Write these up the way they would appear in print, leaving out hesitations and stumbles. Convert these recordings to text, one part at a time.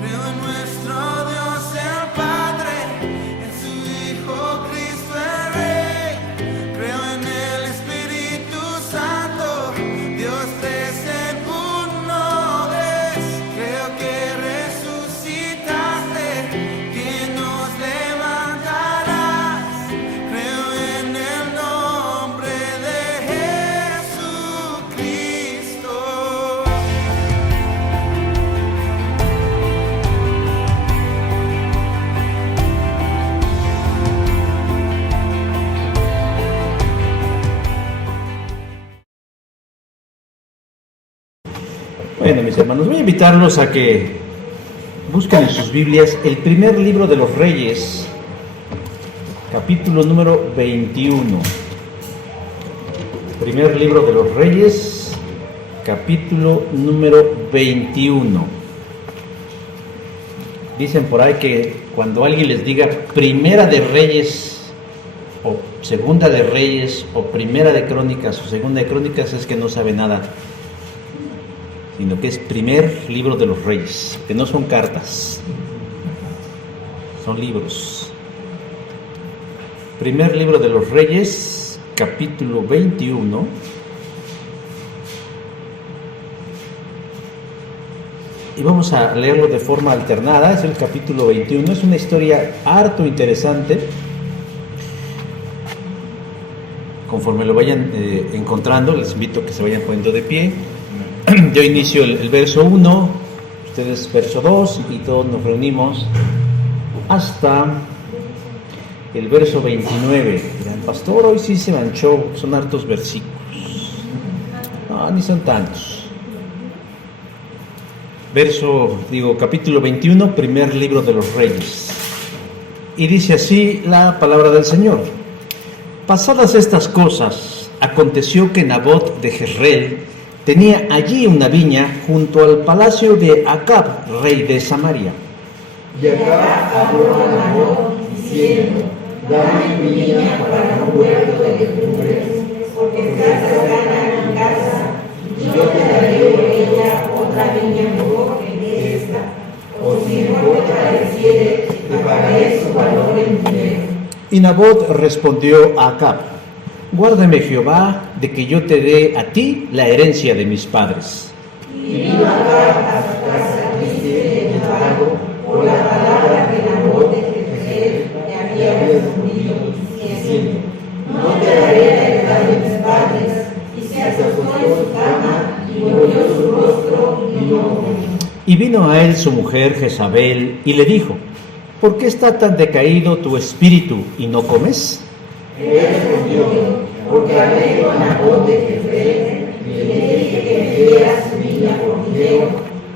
Creo en nuestro Dios el Padre, en su Hijo Cristo el Rey. Creo en el Espíritu Santo, Dios tres en uno es. Creo que resucitaste, que nos levantarás. Creo en el nombre de Jesucristo. Bueno, mis hermanos, voy a invitarlos a que busquen en sus Biblias el primer libro de los Reyes, capítulo número 21. Primer libro de los Reyes, capítulo número 21. Dicen por ahí que cuando alguien les diga Primera de Reyes, o Segunda de Reyes, o Primera de Crónicas, o Segunda de Crónicas, es que no sabe nada, sino que es primer libro de los Reyes, que no son cartas, son libros. Primer libro de los Reyes, capítulo 21. Y vamos a leerlo de forma alternada, es el capítulo 21, es una historia harto interesante. Conforme lo vayan encontrando, les invito a que se vayan poniendo de pie. Yo inicio el verso 1, ustedes verso 2 y todos nos reunimos hasta el verso 29. Dirán, pastor, hoy sí se manchó, son hartos versículos. No, ni son tantos. Capítulo 21, primer libro de los Reyes. Y dice así la palabra del Señor. Pasadas estas cosas, aconteció que Nabot de Jezreel tenía allí una viña junto al palacio de Acab, rey de Samaria. Y Acab habló a Nabot, diciendo: dame mi viña para un huerto de legumbres, porque casa gana en casa, y yo te daré de ella otra viña mejor que esta. O si mejor te pareciere, te pagaré su valor en dinero. Y Nabot respondió a Acab: guárdame Jehová de que yo te dé a ti la herencia de mis padres. Y vino Acab a su casa triste y enojado por la palabra que Nabot de Jezreel le había respondido, diciendo: no te daré la heredad de mis padres. Y se acostó en su cama y volvió su rostro y no comió. Y vino a él su mujer Jezabel y le dijo: ¿por qué está tan decaído tu espíritu y no comes? Él respondió: porque hablé con Nabot de Jezreel y le dije que me diera su viña por dinero,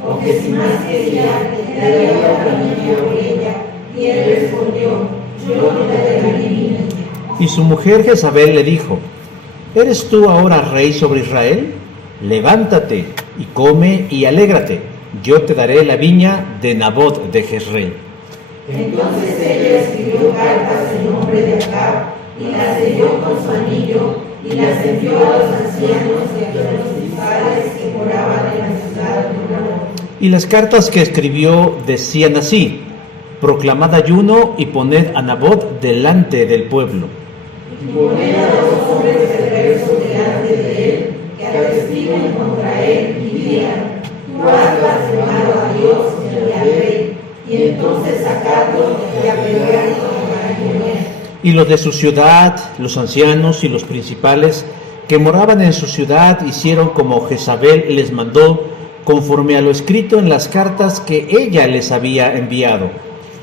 o que si más quería, le daría otra viña por ella. Y él respondió: yo no te daré mi viña. Y su mujer Jezabel le dijo: ¿eres tú ahora rey sobre Israel? Levántate y come y alégrate, yo te daré la viña de Nabot de Jezreel. Entonces ella escribió cartas en nombre de Acab y las selló con su anillo y las envió a los ancianos y a los principales que moraban en la ciudad de Nabot. Y las cartas que escribió decían así: proclamad ayuno y poned a Nabot delante del pueblo. Y poned a los hombres perversos delante de él, que atestiguen contra él y digan: tú has blasfemado a Dios y al rey. Y entonces sacadlos y apedreadlos para comer. Y los de su ciudad, los ancianos y los principales que moraban en su ciudad hicieron como Jezabel les mandó, conforme a lo escrito en las cartas que ella les había enviado.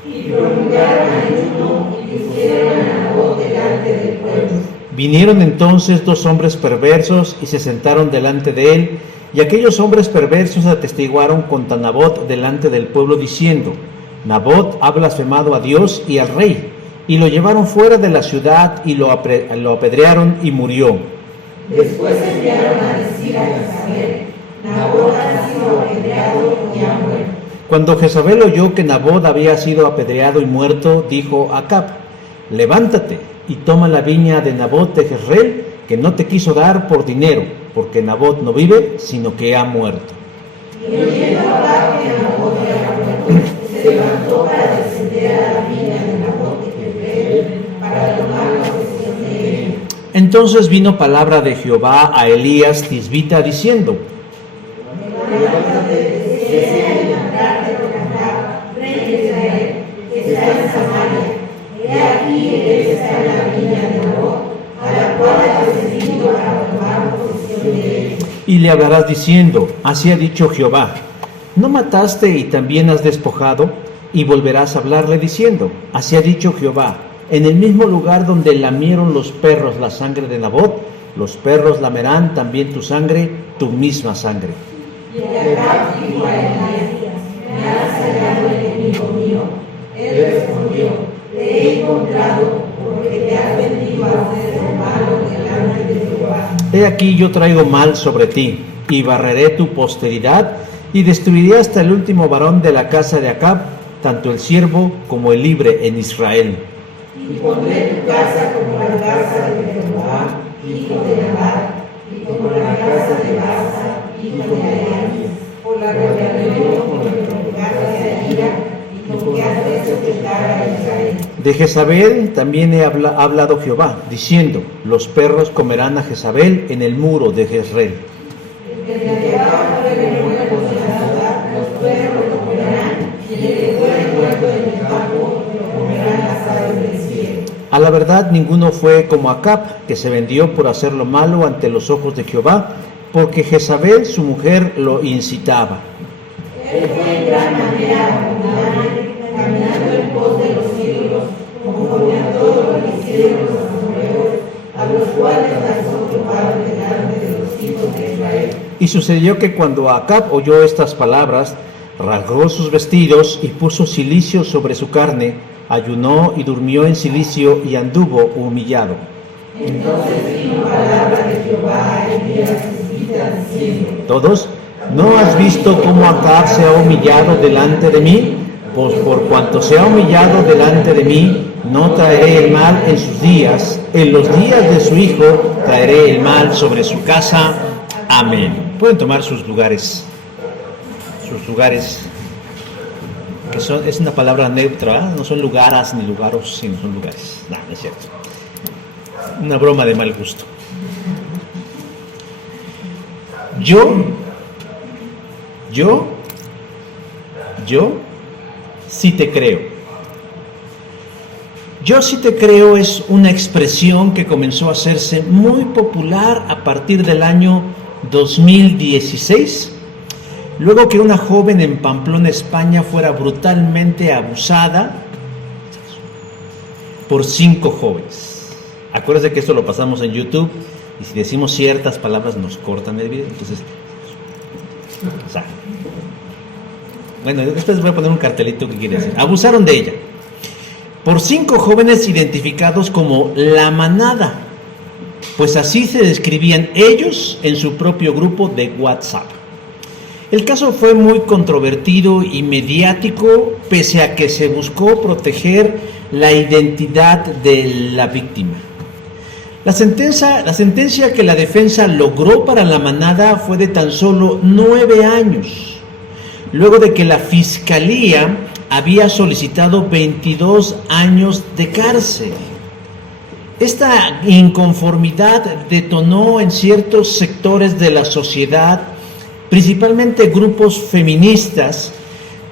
Y promulgaron ayuno y pusieron a Nabot delante del pueblo. Vinieron entonces dos hombres perversos y se sentaron delante de él, y aquellos hombres perversos atestiguaron contra Nabot delante del pueblo diciendo: Nabot ha blasfemado a Dios y al rey. Y lo llevaron fuera de la ciudad y lo apedrearon y murió. Después enviaron a decir a Jezabel: Nabot ha sido apedreado y ha muerto. Cuando Jezabel oyó que Nabot había sido apedreado y muerto, dijo a Acab: levántate y toma la viña de Nabot de Jezreel, que no te quiso dar por dinero, porque Nabot no vive, sino que ha muerto. Y oyendo Acab que Nabot era muerto, se levantó para descender a la viña de Nabot de Jezreel para tomar posesión de él. Entonces vino palabra de Jehová a Elías Tisbita diciendo: Levántate, desea y entrarte con Acab, rey de Israel, que está en Samaria. He aquí él está en la viña de Nabot, a la cual ha descendido para tomar posesión de él. Y le hablarás diciendo: así ha dicho Jehová, ¿no mataste y también has despojado? Y volverás a hablarle diciendo: así ha dicho Jehová, en el mismo lugar donde lamieron los perros la sangre de Nabot, los perros lamerán también tu sangre, tu misma sangre. Y Acab dijo a Elías: me has hallado, enemigo mío. Él respondió: te he encontrado porque te has vendido a hacer lo malo delante de Jehová. He aquí yo traigo mal sobre ti, y barreré tu posteridad, y destruiré hasta el último varón de la casa de Acab, tanto el siervo como el libre en Israel. Y pondré tu casa como la casa de Jehová, hijo de Nabat, y como la casa de Baasa, hijo de Aías, por la rebelión con que provocaste a ira, y con que has hecho pecar a Israel. De Jezabel también ha hablado Jehová, diciendo: los perros comerán a Jezabel en el muro de Jezreel. El que Acab fuere muerto en la ciudad, los perros lo comerán, y el que fuere muerto en el campo, lo comerán las aves del cielo. A la verdad ninguno fue como Acab, que se vendió por hacer lo malo ante los ojos de Jehová, porque Jezabel su mujer lo incitaba. Él fue en gran manera abominable, caminando en pos de los ídolos, conforme a todo lo que hicieron los amorreos, a los cuales lanzó Jehová delante de los hijos de Israel. Y sucedió que cuando Acab oyó estas palabras, rasgó sus vestidos y puso cilicio sobre su carne, ayunó y durmió en cilicio y anduvo humillado. Entonces vino palabra de Jehová a Elías Tisbita diciendo: Todos: ¿no has visto cómo Acab se ha humillado delante de mí? Pues por cuanto se ha humillado delante de mí, no traeré el mal en sus días, en los días de su hijo traeré el mal sobre su casa. Amén. Pueden tomar sus lugares, que es una palabra neutra, no son lugares ni lugaros, sino son lugares. No es cierto. Una broma de mal gusto. Yo sí te creo. Yo sí te creo es una expresión que comenzó a hacerse muy popular a partir del año 2016, luego que una joven en Pamplona, España, fuera brutalmente abusada por 5 jóvenes. Acuérdense que esto lo pasamos en YouTube y si decimos ciertas palabras nos cortan el video, entonces bueno, después voy a poner un cartelito que quiere decir: abusaron de ella por 5 jóvenes identificados como La Manada, pues así se describían ellos en su propio grupo de WhatsApp. El caso fue muy controvertido y mediático, pese a que se buscó proteger la identidad de la víctima. La sentencia que la defensa logró para La Manada fue de tan solo 9 años, luego de que la Fiscalía había solicitado 22 años de cárcel. Esta inconformidad detonó en ciertos sectores de la sociedad, principalmente grupos feministas,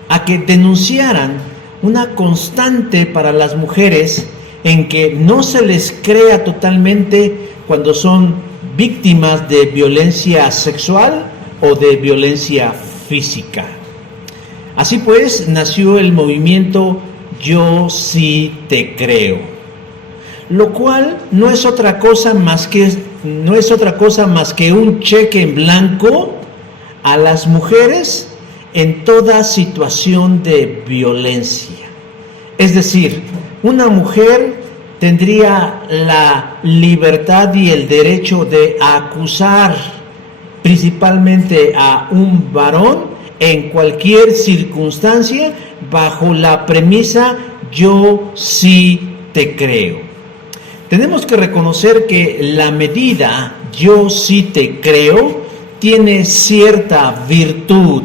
a que denunciaran una constante para las mujeres en que no se les crea totalmente cuando son víctimas de violencia sexual o de violencia física. Así pues, nació el movimiento Yo sí te creo, lo cual no es otra cosa más que un cheque en blanco a las mujeres en toda situación de violencia. Es decir, una mujer tendría la libertad y el derecho de acusar principalmente a un varón en cualquier circunstancia bajo la premisa yo sí te creo. Tenemos que reconocer que la medida yo sí te creo tiene cierta virtud,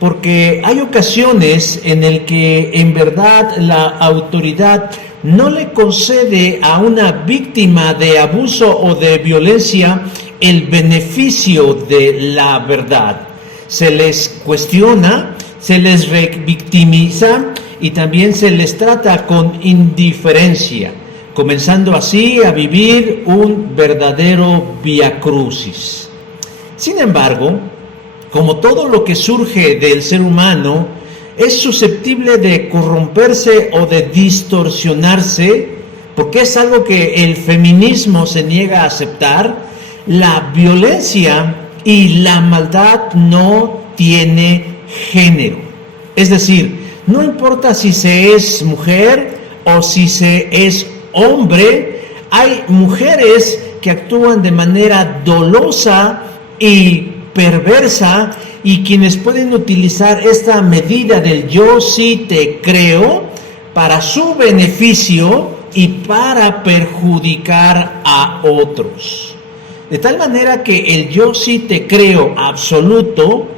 porque hay ocasiones en las que en verdad la autoridad no le concede a una víctima de abuso o de violencia el beneficio de la verdad. Se les cuestiona, se les revictimiza y también se les trata con indiferencia, comenzando así a vivir un verdadero viacrucis. Sin embargo, como todo lo que surge del ser humano, es susceptible de corromperse o de distorsionarse, porque es algo que el feminismo se niega a aceptar. La violencia y la maldad no tiene género. Es decir, no importa si se es mujer o si se es hombre, hay mujeres que actúan de manera dolosa y perversa, y quienes pueden utilizar esta medida del yo sí te creo para su beneficio y para perjudicar a otros. De tal manera que el yo sí te creo absoluto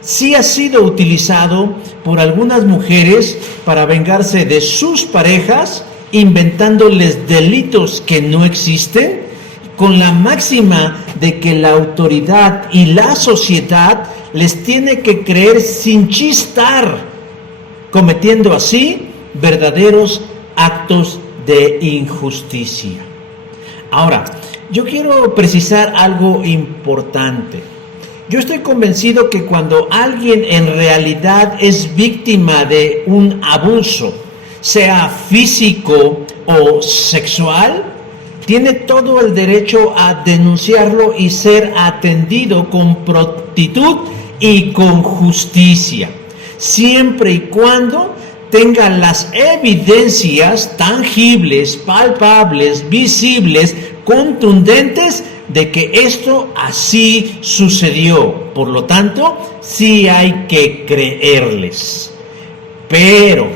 sí ha sido utilizado por algunas mujeres para vengarse de sus parejas, inventándoles delitos que no existen, con la máxima de que la autoridad y la sociedad les tiene que creer sin chistar, cometiendo así verdaderos actos de injusticia. Ahora, yo quiero precisar algo importante. Yo estoy convencido que cuando alguien en realidad es víctima de un abuso, sea físico o sexual, tiene todo el derecho a denunciarlo y ser atendido con prontitud y con justicia, siempre y cuando tenga las evidencias tangibles, palpables, visibles, contundentes de que esto así sucedió. Por lo tanto, sí hay que creerles. Pero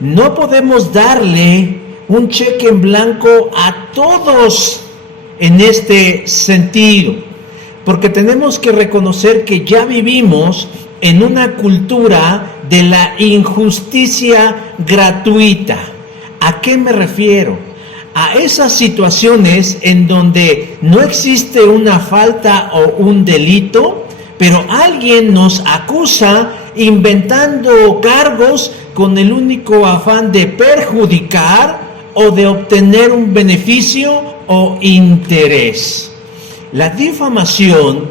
no podemos darle un cheque en blanco a todos en este sentido, porque tenemos que reconocer que ya vivimos en una cultura de la injusticia gratuita. ¿A qué me refiero? A esas situaciones en donde no existe una falta o un delito, pero alguien nos acusa inventando cargos con el único afán de perjudicar o de obtener un beneficio o interés. La difamación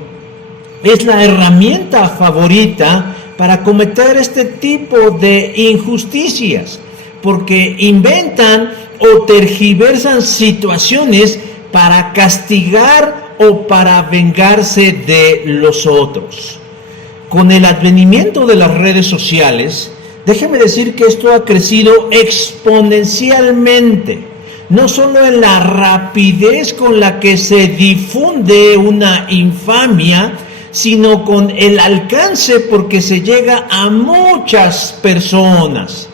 es la herramienta favorita para cometer este tipo de injusticias, porque inventan o tergiversan situaciones para castigar o para vengarse de los otros. Con el advenimiento de las redes sociales, déjeme decir que esto ha crecido exponencialmente, no solo en la rapidez con la que se difunde una infamia, sino con el alcance porque se llega a muchas personas.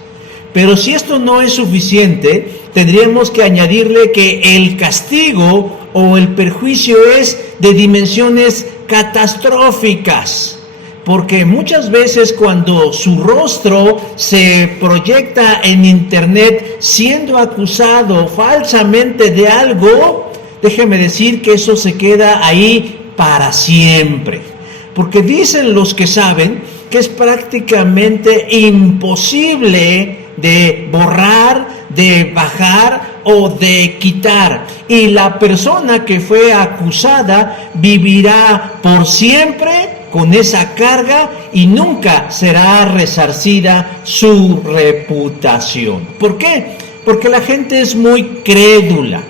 Pero si esto no es suficiente, tendríamos que añadirle que el castigo o el perjuicio es de dimensiones catastróficas, porque muchas veces cuando su rostro se proyecta en internet siendo acusado falsamente de algo, déjeme decir que eso se queda ahí para siempre, porque dicen los que saben que es prácticamente imposible de borrar, de bajar o de quitar, y la persona que fue acusada vivirá por siempre con esa carga y nunca será resarcida su reputación. ¿Por qué? Porque la gente es muy crédula,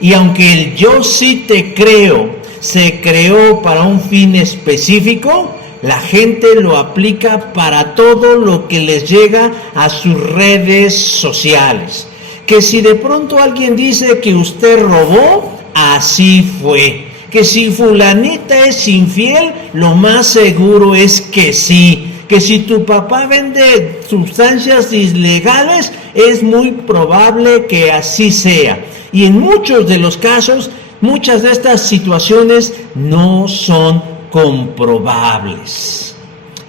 y aunque el yo sí te creo se creó para un fin específico, la gente lo aplica para todo lo que les llega a sus redes sociales. Que si de pronto alguien dice que usted robó, así fue. Que si fulanita es infiel, lo más seguro es que sí. Que si tu papá vende sustancias ilegales, es muy probable que así sea. Y en muchos de los casos muchas de estas situaciones no son comprobables.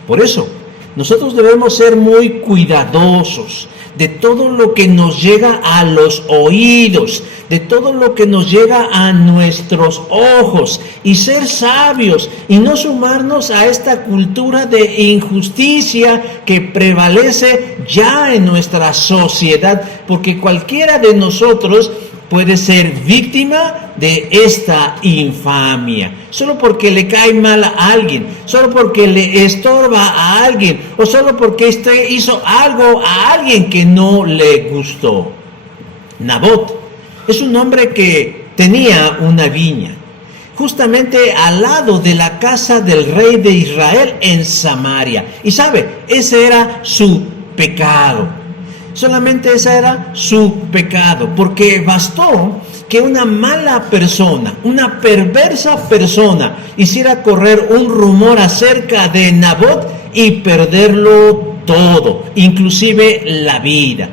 Por eso, nosotros debemos ser muy cuidadosos de todo lo que nos llega a los oídos, de todo lo que nos llega a nuestros ojos, y ser sabios y no sumarnos a esta cultura de injusticia que prevalece ya en nuestra sociedad, porque cualquiera de nosotros puede ser víctima de esta infamia, solo porque le cae mal a alguien, solo porque le estorba a alguien, o solo porque hizo algo a alguien que no le gustó. Nabot es un hombre que tenía una viña, justamente al lado de la casa del rey de Israel en Samaria. Y sabe, ese era su pecado. Solamente ese era su pecado, porque bastó que una mala persona, una perversa persona, hiciera correr un rumor acerca de Nabot y perderlo todo, inclusive la vida.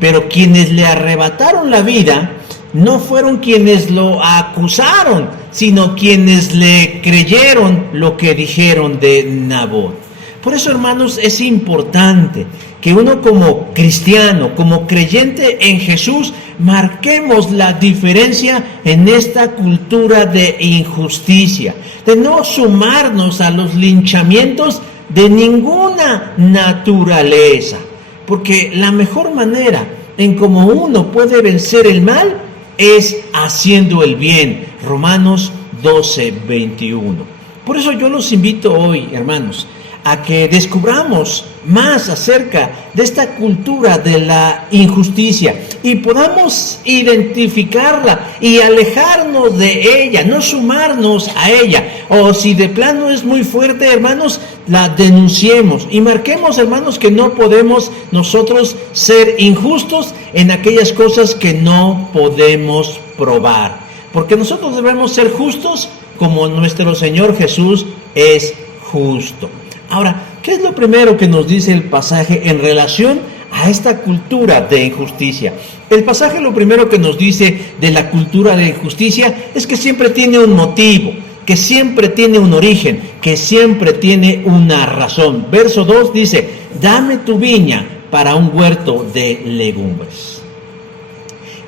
Pero quienes le arrebataron la vida no fueron quienes lo acusaron, sino quienes le creyeron lo que dijeron de Nabot. Por eso, hermanos, es importante que uno como cristiano, como creyente en Jesús, marquemos la diferencia en esta cultura de injusticia, de no sumarnos a los linchamientos de ninguna naturaleza, porque la mejor manera en cómo uno puede vencer el mal es haciendo el bien. Romanos 12:21. Por eso yo los invito hoy, hermanos, a que descubramos más acerca de esta cultura de la injusticia y podamos identificarla y alejarnos de ella, no sumarnos a ella. O si de plano es muy fuerte, hermanos, la denunciemos y marquemos, hermanos, que no podemos nosotros ser injustos en aquellas cosas que no podemos probar. Porque nosotros debemos ser justos como nuestro Señor Jesús es justo. Ahora, ¿qué es lo primero que nos dice el pasaje en relación a esta cultura de injusticia? El pasaje lo primero que nos dice de la cultura de injusticia es que siempre tiene un motivo, que siempre tiene un origen, que siempre tiene una razón. Verso 2 dice, dame tu viña para un huerto de legumbres.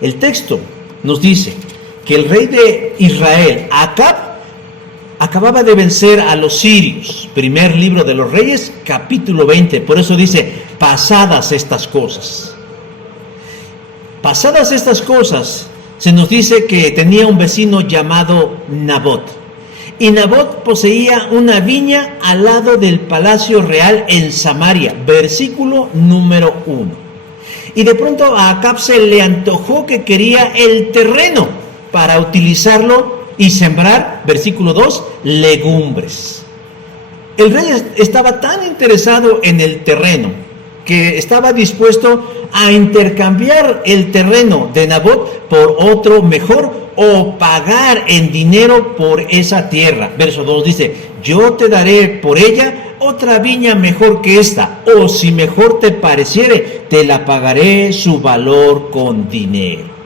El texto nos dice que el rey de Israel, Acab, acababa de vencer a los sirios. Primer libro de los Reyes, capítulo 20. Por eso dice, pasadas estas cosas. Pasadas estas cosas, se nos dice que tenía un vecino llamado Nabot. Y Nabot poseía una viña al lado del palacio real en Samaria. Versículo número 1. Y de pronto a Acab se le antojó que quería el terreno para utilizarlo y sembrar, versículo 2, legumbres. El rey estaba tan interesado en el terreno que estaba dispuesto a intercambiar el terreno de Nabot por otro mejor o pagar en dinero por esa tierra. Verso 2 dice, yo te daré por ella otra viña mejor que esta, o si mejor te pareciere, te la pagaré su valor con dinero.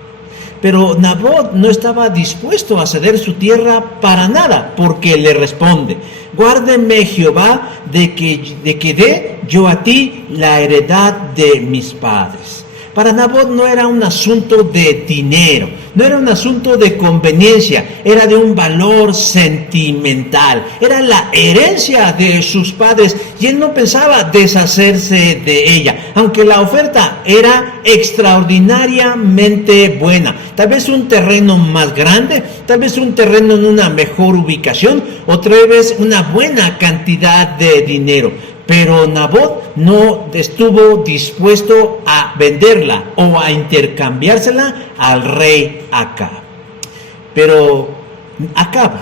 Pero Nabot no estaba dispuesto a ceder su tierra para nada, porque le responde, guárdeme Jehová de que dé yo a ti la heredad de mis padres. Para Nabot no era un asunto de dinero, no era un asunto de conveniencia, era de un valor sentimental, era la herencia de sus padres y él no pensaba deshacerse de ella, aunque la oferta era extraordinariamente buena. Tal vez un terreno más grande, tal vez un terreno en una mejor ubicación, o tal vez una buena cantidad de dinero. Pero Nabot no estuvo dispuesto a venderla o a intercambiársela al rey Acab. Pero Acab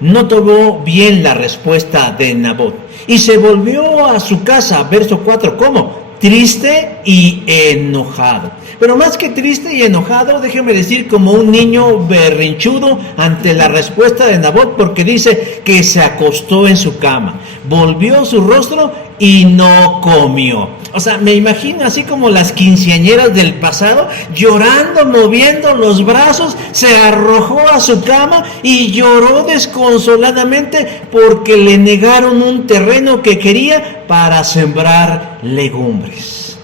no tomó bien la respuesta de Nabot y se volvió a su casa, verso 4, ¿cómo? Triste y enojado. Pero más que triste y enojado, déjeme decir, como un niño berrinchudo ante la respuesta de Nabot, porque dice que se acostó en su cama, volvió su rostro y no comió. O sea, me imagino así como las quinceañeras del pasado, llorando, moviendo los brazos, se arrojó a su cama y lloró desconsoladamente porque le negaron un terreno que quería para sembrar legumbres.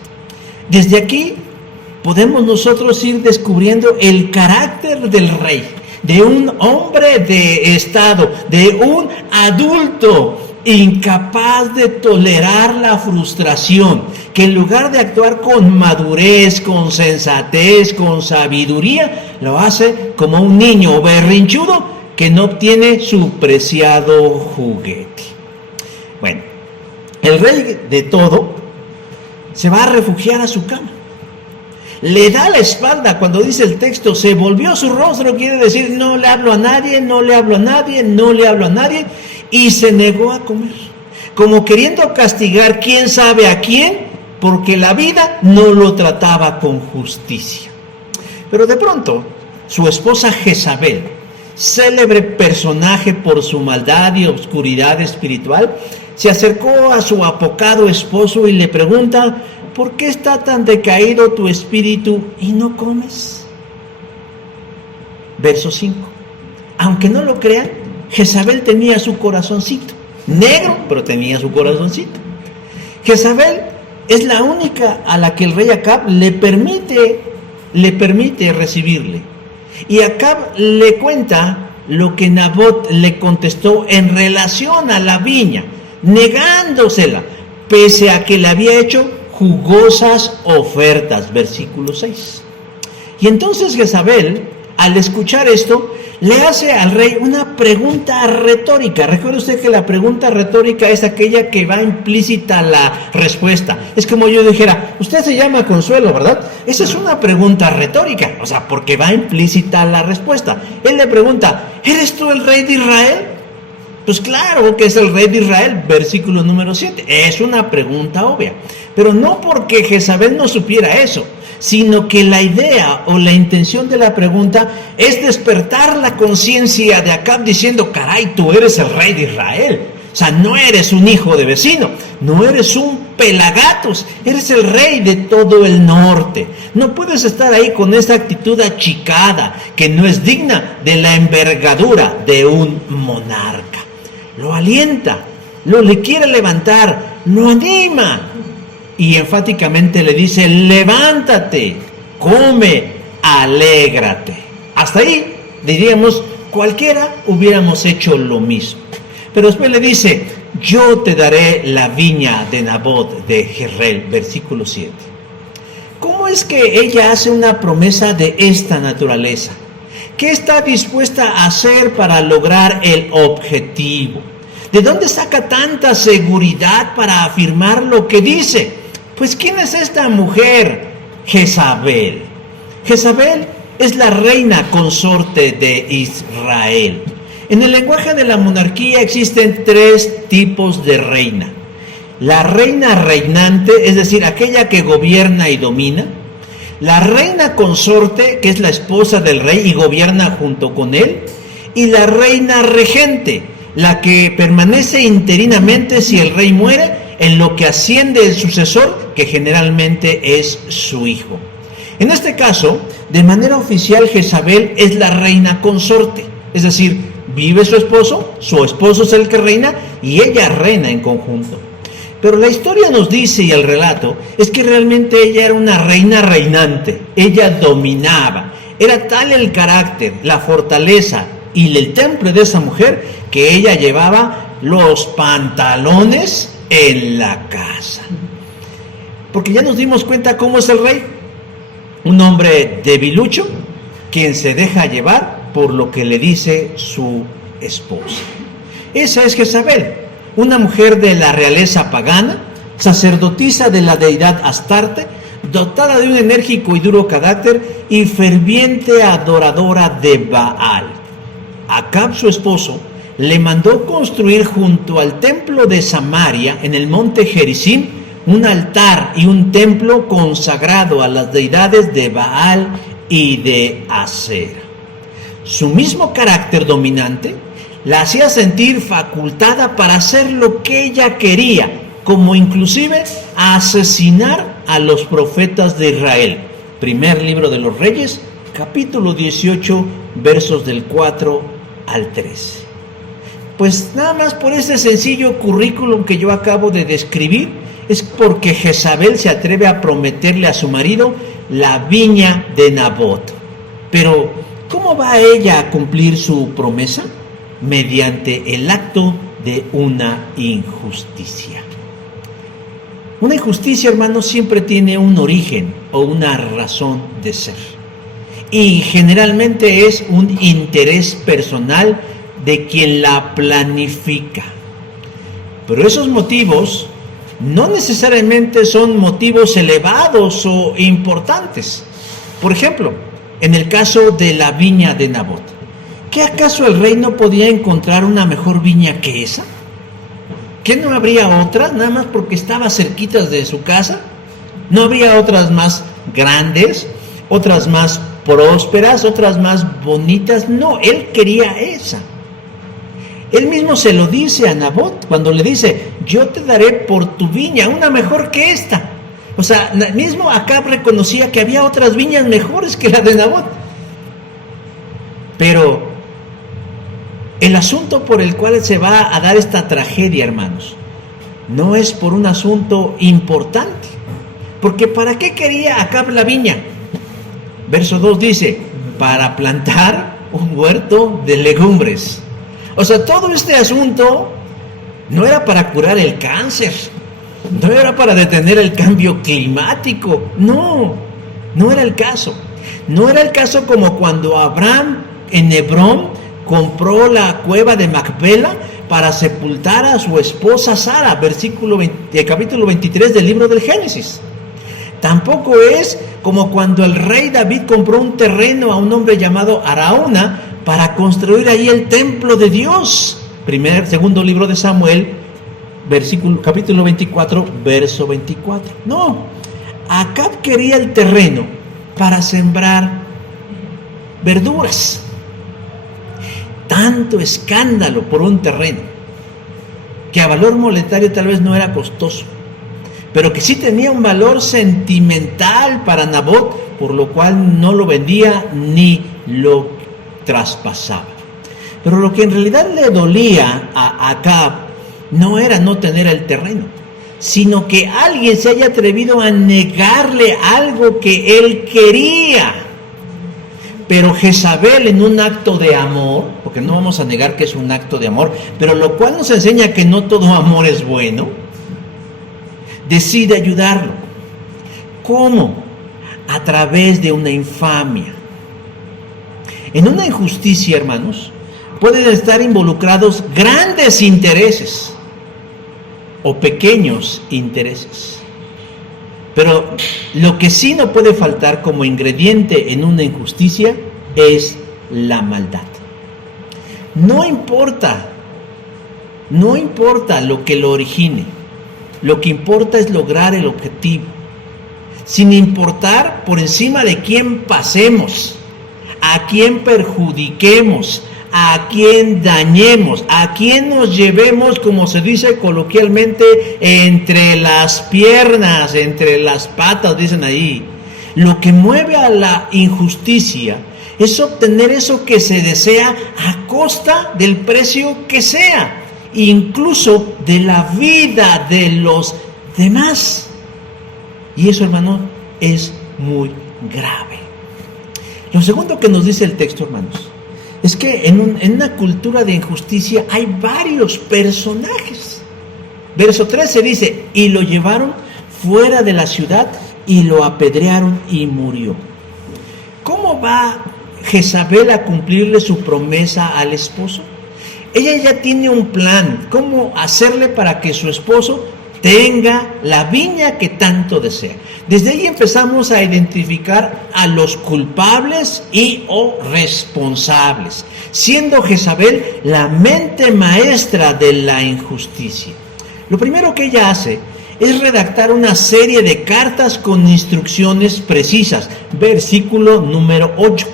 Desde aquí podemos nosotros ir descubriendo el carácter del rey, de un hombre de estado, de un adulto incapaz de tolerar la frustración, que en lugar de actuar con madurez, con sensatez, con sabiduría, lo hace como un niño berrinchudo que no obtiene su preciado juguete. Bueno, el rey de todo se va a refugiar a su cama. Le da la espalda. Cuando dice el texto, se volvió su rostro, quiere decir, no le hablo a nadie, no le hablo a nadie, no le hablo a nadie, y se negó a comer, como queriendo castigar quién sabe a quién, porque la vida no lo trataba con justicia. Pero de pronto, su esposa Jezabel, célebre personaje por su maldad y oscuridad espiritual, se acercó a su apocado esposo y le pregunta, ¿por qué está tan decaído tu espíritu y no comes? Verso 5. Aunque no lo crean, Jezabel tenía su corazoncito, negro, pero tenía su corazoncito. Jezabel es la única a la que el rey Acab le permite recibirle. Y Acab le cuenta lo que Nabot le contestó en relación a la viña, negándosela, pese a que le había hecho jugosas ofertas, versículo 6. Y entonces Jezabel, al escuchar esto, le hace al rey una pregunta retórica. Recuerde usted que la pregunta retórica es aquella que va implícita a la respuesta. Es como yo dijera, usted se llama Consuelo, ¿verdad? Esa es una pregunta retórica, o sea, porque va implícita a la respuesta. Él le pregunta, ¿eres tú el rey de Israel? Pues claro que es el rey de Israel, versículo número 7. Es una pregunta obvia, pero no porque Jezabel no supiera eso, sino que la idea o la intención de la pregunta es despertar la conciencia de Acab diciendo, caray, tú eres el rey de Israel. O sea, no eres un hijo de vecino, no eres un pelagatos, eres el rey de todo el norte. No puedes estar ahí con esa actitud achicada que no es digna de la envergadura de un monarca. Lo alienta, le quiere levantar, lo anima y enfáticamente le dice, levántate, come, alégrate. Hasta ahí, diríamos, cualquiera hubiéramos hecho lo mismo. Pero después le dice, yo te daré la viña de Nabot de Jezreel, versículo 7. ¿Cómo es que ella hace una promesa de esta naturaleza? ¿Qué está dispuesta a hacer para lograr el objetivo? ¿De dónde saca tanta seguridad para afirmar lo que dice? Pues ¿quién es esta mujer? Jezabel. Jezabel es la reina consorte de Israel. En el lenguaje de la monarquía existen 3 tipos de reina. La reina reinante, es decir, aquella que gobierna y domina. La reina consorte, que es la esposa del rey y gobierna junto con él. Y la reina regente, la que permanece interinamente si el rey muere, en lo que asciende el sucesor, que generalmente es su hijo. En este caso, de manera oficial, Jezabel es la reina consorte, es decir, vive su esposo es el que reina y ella reina en conjunto. Pero la historia nos dice, y el relato, es que realmente ella era una reina reinante, ella dominaba, era tal el carácter, la fortaleza y el temple de esa mujer que ella llevaba los pantalones en la casa. Porque ya nos dimos cuenta cómo es el rey, un hombre debilucho, quien se deja llevar por lo que le dice su esposa. Esa es Jezabel, una mujer de la realeza pagana, sacerdotisa de la deidad Astarte, dotada de un enérgico y duro carácter y ferviente adoradora de Baal. Acab, su esposo, le mandó construir junto al templo de Samaria, en el monte Gerizim, un altar y un templo consagrado a las deidades de Baal y de Asera. Su mismo carácter dominante la hacía sentir facultada para hacer lo que ella quería, como inclusive a asesinar a los profetas de Israel. Primer libro de los Reyes, capítulo 18, versos del 4 al 13. Pues nada más por ese sencillo currículum que yo acabo de describir, es porque Jezabel se atreve a prometerle a su marido la viña de Nabot. Pero, ¿cómo va ella a cumplir su promesa? Mediante el acto de una injusticia. Una injusticia, hermanos, siempre tiene un origen o una razón de ser. Y generalmente es un interés personal de quien la planifica. Pero esos motivos no necesariamente son motivos elevados o importantes. Por ejemplo, en el caso de la viña de Nabot, ¿qué acaso el rey no podía encontrar una mejor viña que esa? ¿Qué no habría otras, nada más porque estaba cerquitas de su casa? ¿No habría otras más grandes, otras más prósperas, otras más bonitas? No, él quería esa. Él mismo se lo dice a Nabot cuando le dice: yo te daré por tu viña una mejor que esta. O sea, mismo Acab reconocía que había otras viñas mejores que la de Nabot. Pero el asunto por el cual se va a dar esta tragedia, hermanos, no es por un asunto importante. Porque ¿para qué quería Acab la viña? Verso 2 dice: para plantar un huerto de legumbres. O sea, todo este asunto no era para curar el cáncer, no era para detener el cambio climático, no era el caso. No era el caso como cuando Abraham en Hebrón compró la cueva de Macpela para sepultar a su esposa Sara, capítulo 23 del libro del Génesis. Tampoco es como cuando el rey David compró un terreno a un hombre llamado Araúna para construir ahí el templo de Dios. Segundo libro de Samuel, capítulo 24, verso 24. No, Acab quería el terreno para sembrar verduras. Tanto escándalo por un terreno, que a valor monetario tal vez no era costoso, pero que sí tenía un valor sentimental para Nabot, por lo cual no lo vendía ni lo traspasaba. Pero lo que en realidad le dolía a Acab no era no tener el terreno, sino que alguien se haya atrevido a negarle algo que él quería. Pero Jezabel, en un acto de amor, porque no vamos a negar que es un acto de amor, pero lo cual nos enseña que no todo amor es bueno, decide ayudarlo. ¿Cómo? A través de una infamia. En una injusticia, hermanos, pueden estar involucrados grandes intereses o pequeños intereses. Pero lo que sí no puede faltar como ingrediente en una injusticia es la maldad. No importa lo que lo origine, lo que importa es lograr el objetivo, sin importar por encima de quién pasemos, a quién perjudiquemos, a quién dañemos, a quién nos llevemos, como se dice coloquialmente, entre las piernas, entre las patas, dicen ahí. Lo que mueve a la injusticia es obtener eso que se desea a costa del precio que sea, incluso de la vida de los demás. Y eso, hermano, es muy grave. Lo segundo que nos dice el texto, hermanos, es que en una cultura de injusticia hay varios personajes. Verso 13 dice: y lo llevaron fuera de la ciudad y lo apedrearon y murió. ¿Cómo va Jezabel a cumplirle su promesa al esposo? Ella ya tiene un plan, cómo hacerle para que su esposo tenga la viña que tanto desea. Desde ahí empezamos a identificar a los culpables y o responsables, siendo Jezabel la mente maestra de la injusticia. Lo primero que ella hace es redactar una serie de cartas con instrucciones precisas, versículo número 8,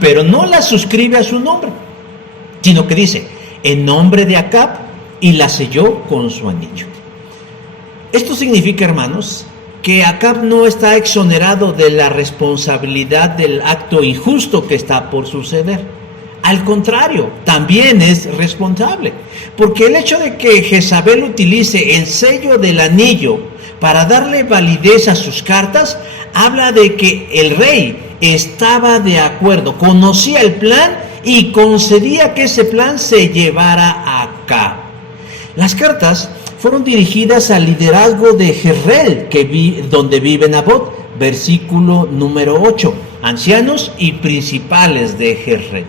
pero no las suscribe a su nombre, sino que dice: en nombre de Acab, y la selló con su anillo. Esto significa, hermanos, que Acab no está exonerado de la responsabilidad del acto injusto que está por suceder. Al contrario, también es responsable, porque el hecho de que Jezabel utilice el sello del anillo para darle validez a sus cartas, habla de que el rey estaba de acuerdo, conocía el plan y concedía que ese plan se llevara a cabo. Las cartas fueron dirigidas al liderazgo de Jezreel, donde vive Nabot, versículo número 8, ancianos y principales de Jezreel.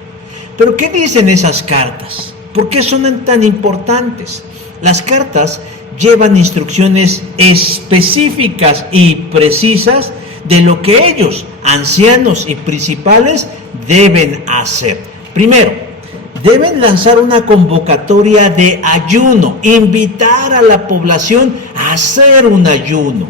Pero ¿qué dicen esas cartas? ¿Por qué son tan importantes? Las cartas llevan instrucciones específicas y precisas de lo que ellos, ancianos y principales, deben hacer. Primero, deben lanzar una convocatoria de ayuno, invitar a la población a hacer un ayuno.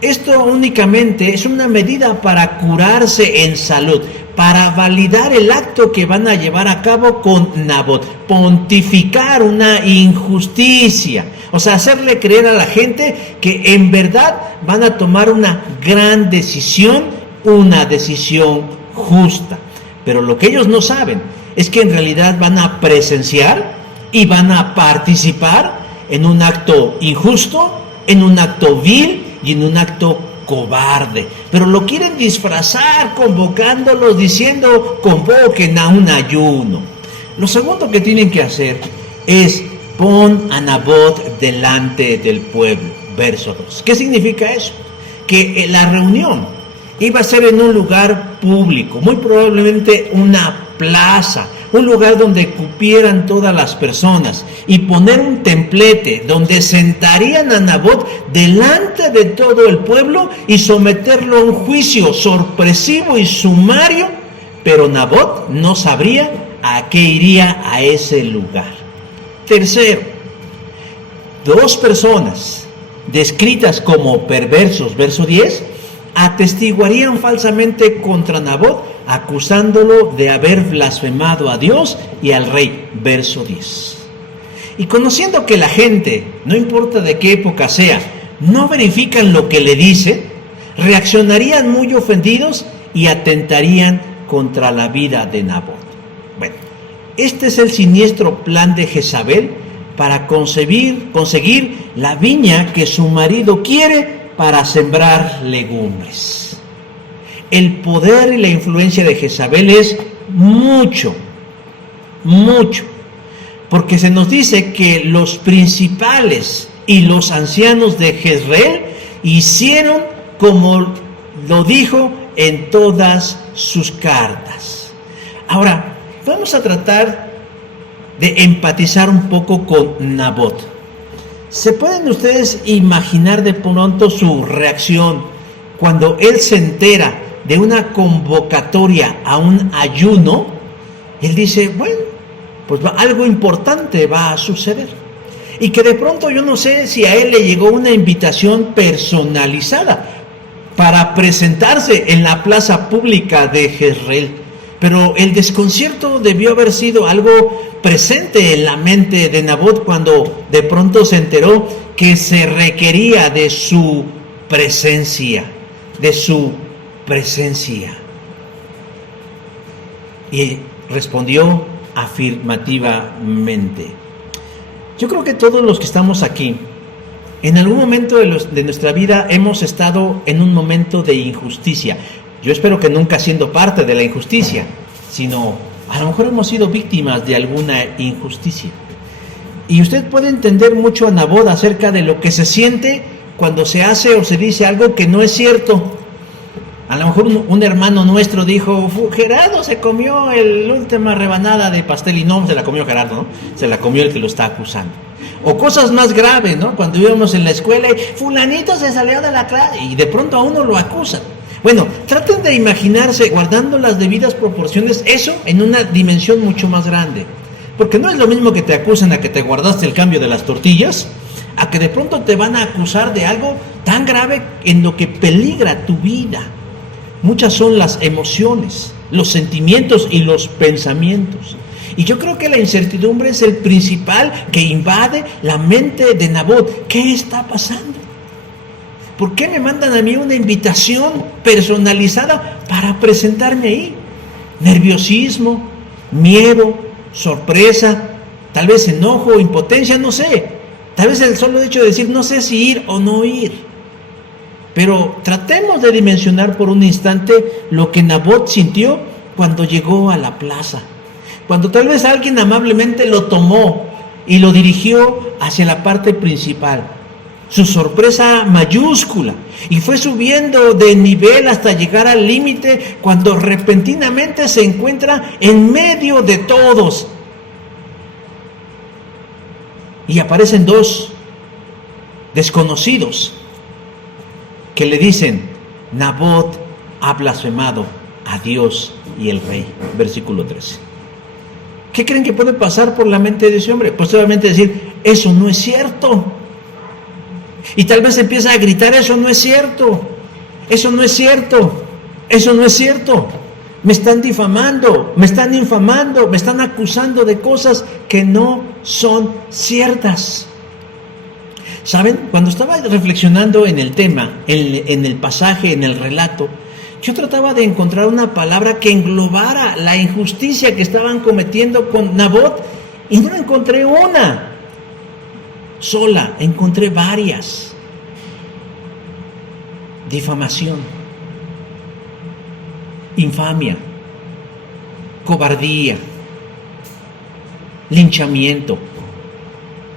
Esto únicamente es una medida para curarse en salud, para validar el acto que van a llevar a cabo con Nabot, pontificar una injusticia, o sea, hacerle creer a la gente que en verdad van a tomar una gran decisión, una decisión justa. Pero lo que ellos no saben es que en realidad van a presenciar y van a participar en un acto injusto, en un acto vil y en un acto cobarde. Pero lo quieren disfrazar convocándolos, diciendo convoquen a un ayuno. Lo segundo que tienen que hacer es pon a Nabot delante del pueblo. Verso 2. ¿Qué significa eso? Que la reunión iba a ser en un lugar público, muy probablemente una plaza, un lugar donde cupieran todas las personas, y poner un templete donde sentarían a Nabot delante de todo el pueblo y someterlo a un juicio sorpresivo y sumario, pero Nabot no sabría a qué iría a ese lugar. Tercero, 2 personas descritas como perversos, verso 10, atestiguarían falsamente contra Nabot, acusándolo de haber blasfemado a Dios y al rey, verso 10. Y conociendo que la gente, no importa de qué época sea, no verifican lo que le dice, reaccionarían muy ofendidos y atentarían contra la vida de Nabot. Bueno, este es el siniestro plan de Jezabel para conseguir la viña que su marido quiere para sembrar legumbres. El poder y la influencia de Jezabel es mucho, porque se nos dice que los principales y los ancianos de Jezreel hicieron como lo dijo en todas sus cartas. Ahora, vamos a tratar de empatizar un poco con Nabot. ¿Se pueden ustedes imaginar de pronto su reacción cuando él se entera de una convocatoria a un ayuno? Él dice, bueno, pues algo importante va a suceder. Y que de pronto yo no sé si a él le llegó una invitación personalizada para presentarse en la plaza pública de Jezreel. Pero el desconcierto debió haber sido algo presente en la mente de Nabot cuando de pronto se enteró que se requería de su presencia, Y respondió afirmativamente. Yo creo que todos los que estamos aquí, en algún momento de nuestra vida hemos estado en un momento de injusticia. Yo espero que nunca siendo parte de la injusticia, sino a lo mejor hemos sido víctimas de alguna injusticia. Y usted puede entender mucho a Nabot acerca de lo que se siente cuando se hace o se dice algo que no es cierto. A lo mejor un hermano nuestro dijo, Gerardo se comió la última rebanada de pastel, y no se la comió Gerardo, ¿no? Se la comió el que lo está acusando. O cosas más graves, ¿no? Cuando íbamos en la escuela y fulanito se salió de la clase y de pronto a uno lo acusan. Bueno, traten de imaginarse, guardando las debidas proporciones, eso en una dimensión mucho más grande. Porque no es lo mismo que te acusen a que te guardaste el cambio de las tortillas, a que de pronto te van a acusar de algo tan grave en lo que peligra tu vida. Muchas son las emociones, los sentimientos y los pensamientos. Y yo creo que la incertidumbre es el principal que invade la mente de Nabot. ¿Qué está pasando? ¿Por qué me mandan a mí una invitación personalizada para presentarme ahí? Nerviosismo, miedo, sorpresa, tal vez enojo, impotencia, no sé. Tal vez el solo hecho de decir no sé si ir o no ir. Pero tratemos de dimensionar por un instante lo que Nabot sintió cuando llegó a la plaza. Cuando tal vez alguien amablemente lo tomó y lo dirigió hacia la parte principal. Su sorpresa mayúscula, y fue subiendo de nivel hasta llegar al límite cuando repentinamente se encuentra en medio de todos. Y aparecen dos desconocidos que le dicen: Nabot ha blasfemado a Dios y el rey. Versículo 13. ¿Qué creen que puede pasar por la mente de ese hombre? Pues obviamente decir, eso no es cierto. Y tal vez empieza a gritar, eso no es cierto, eso no es cierto, eso no es cierto. Me están difamando, me están infamando, me están acusando de cosas que no son ciertas. ¿Saben? Cuando estaba reflexionando en el tema, en el pasaje, en el relato, yo trataba de encontrar una palabra que englobara la injusticia que estaban cometiendo con Nabot y no encontré una sola, encontré varias. Difamación, infamia, cobardía, linchamiento,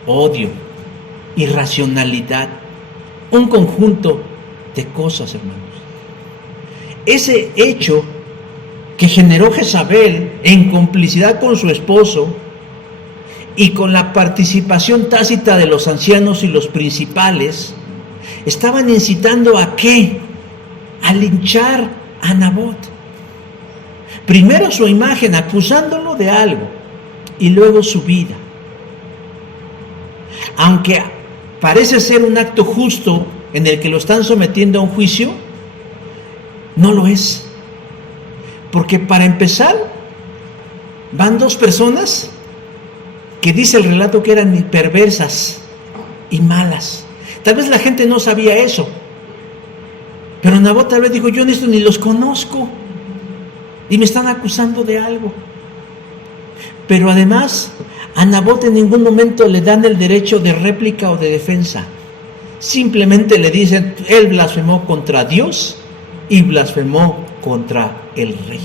odio, irracionalidad, un conjunto de cosas, hermanos. Ese hecho que generó Jezabel en complicidad con su esposo y con la participación tácita de los ancianos y los principales, estaban incitando ¿a qué? A linchar a Nabot. Primero su imagen, acusándolo de algo, y luego su vida. Aunque parece ser un acto justo en el que lo están sometiendo a un juicio, no lo es. Porque para empezar, van dos personas que dice el relato que eran perversas y malas. Tal vez la gente no sabía eso, pero Nabot tal vez dijo, yo en esto ni los conozco y me están acusando de algo. Pero además, a Nabot en ningún momento le dan el derecho de réplica o de defensa. Simplemente le dicen, él blasfemó contra Dios y blasfemó contra el rey.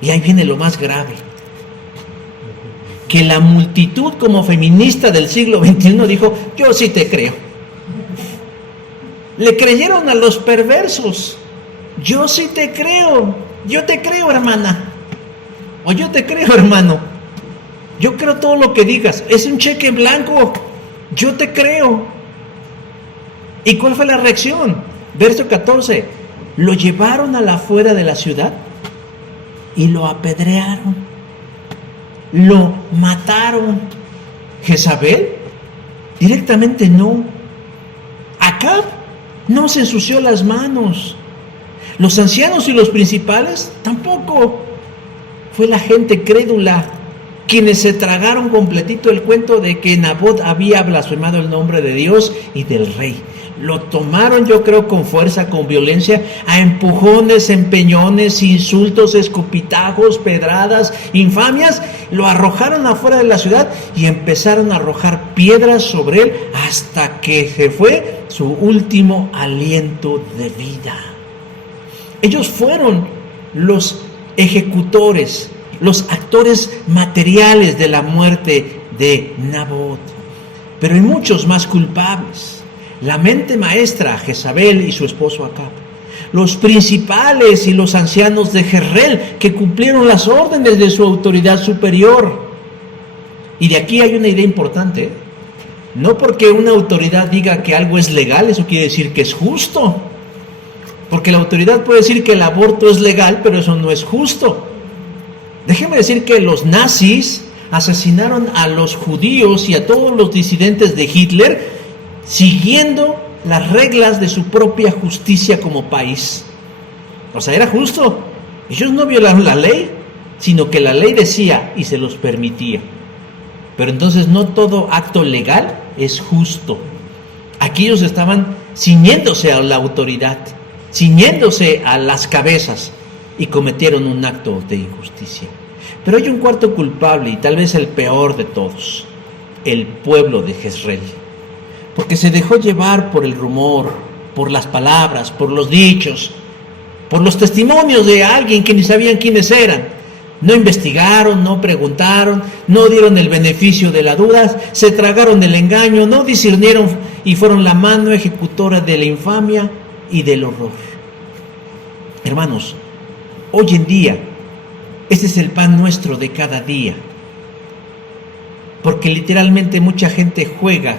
Y ahí viene lo más grave, que la multitud como feminista del siglo XXI dijo, yo sí te creo. Le creyeron a los perversos. Yo sí te creo. Yo te creo, hermana. O yo te creo, hermano. Yo creo todo lo que digas. Es un cheque en blanco. Yo te creo. ¿Y cuál fue la reacción? Verso 14. Lo llevaron a la afuera de la ciudad y lo apedrearon. Lo mataron. Jezabel directamente no. Acab no se ensució las manos. Los ancianos y los principales tampoco. Fue la gente crédula quienes se tragaron completito el cuento de que Nabot había blasfemado el nombre de Dios y del rey. Lo tomaron, yo creo, con fuerza, con violencia, a empujones, empeñones, insultos, escupitajos, pedradas, infamias. Lo arrojaron afuera de la ciudad y empezaron a arrojar piedras sobre él hasta que se fue su último aliento de vida. Ellos fueron los ejecutores, los actores materiales de la muerte de Nabot. Pero hay muchos más culpables. La mente maestra, Jezabel y su esposo Acab. Los principales y los ancianos de Jezreel que cumplieron las órdenes de su autoridad superior. Y de aquí hay una idea importante. No porque una autoridad diga que algo es legal, eso quiere decir que es justo. Porque la autoridad puede decir que el aborto es legal, pero eso no es justo. Déjeme decir que los nazis asesinaron a los judíos y a todos los disidentes de Hitler siguiendo las reglas de su propia justicia como país. O sea, era justo. Ellos no violaron la ley, sino que la ley decía y se los permitía. Pero entonces no todo acto legal es justo. Aquí ellos estaban ciñéndose a la autoridad, ciñéndose a las cabezas, y cometieron un acto de injusticia. Pero hay un cuarto culpable, y tal vez el peor de todos: el pueblo de Jezreel, porque se dejó llevar por el rumor, por las palabras, por los dichos, por los testimonios de alguien que ni sabían quiénes eran. No investigaron, no preguntaron, no dieron el beneficio de la duda, se tragaron el engaño, no discernieron y fueron la mano ejecutora de la infamia y del horror. Hermanos, hoy en día, este es el pan nuestro de cada día, porque literalmente mucha gente juega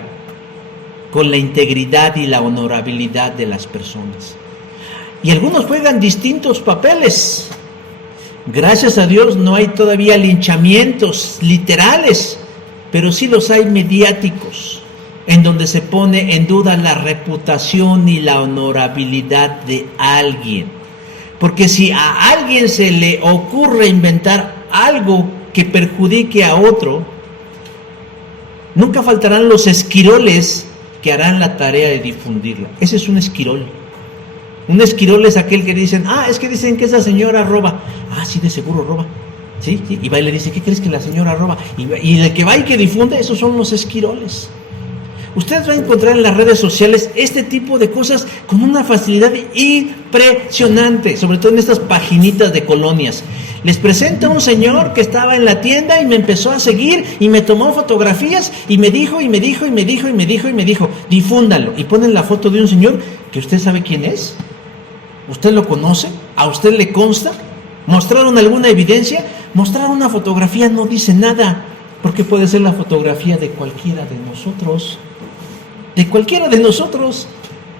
con la integridad y la honorabilidad de las personas. Y algunos juegan distintos papeles. Gracias a Dios no hay todavía linchamientos literales, pero sí los hay mediáticos, en donde se pone en duda la reputación y la honorabilidad de alguien. Porque si a alguien se le ocurre inventar algo que perjudique a otro, nunca faltarán los esquiroles que harán la tarea de difundirlo. Ese es un esquirol. Un esquirol es aquel que dicen, es que dicen que esa señora roba. Sí, de seguro roba. ¿Sí? Y va y le dice, ¿qué crees que la señora roba? Y el que va y que difunde, esos son los esquiroles. Ustedes van a encontrar en las redes sociales este tipo de cosas con una facilidad impresionante, sobre todo en estas paginitas de colonias. Les presento a un señor que estaba en la tienda y me empezó a seguir y me tomó fotografías y me dijo, difúndalo. Y ponen la foto de un señor que usted sabe quién es, usted lo conoce, a usted le consta. ¿Mostraron alguna evidencia? Mostrar una fotografía no dice nada, porque puede ser la fotografía de cualquiera de nosotros.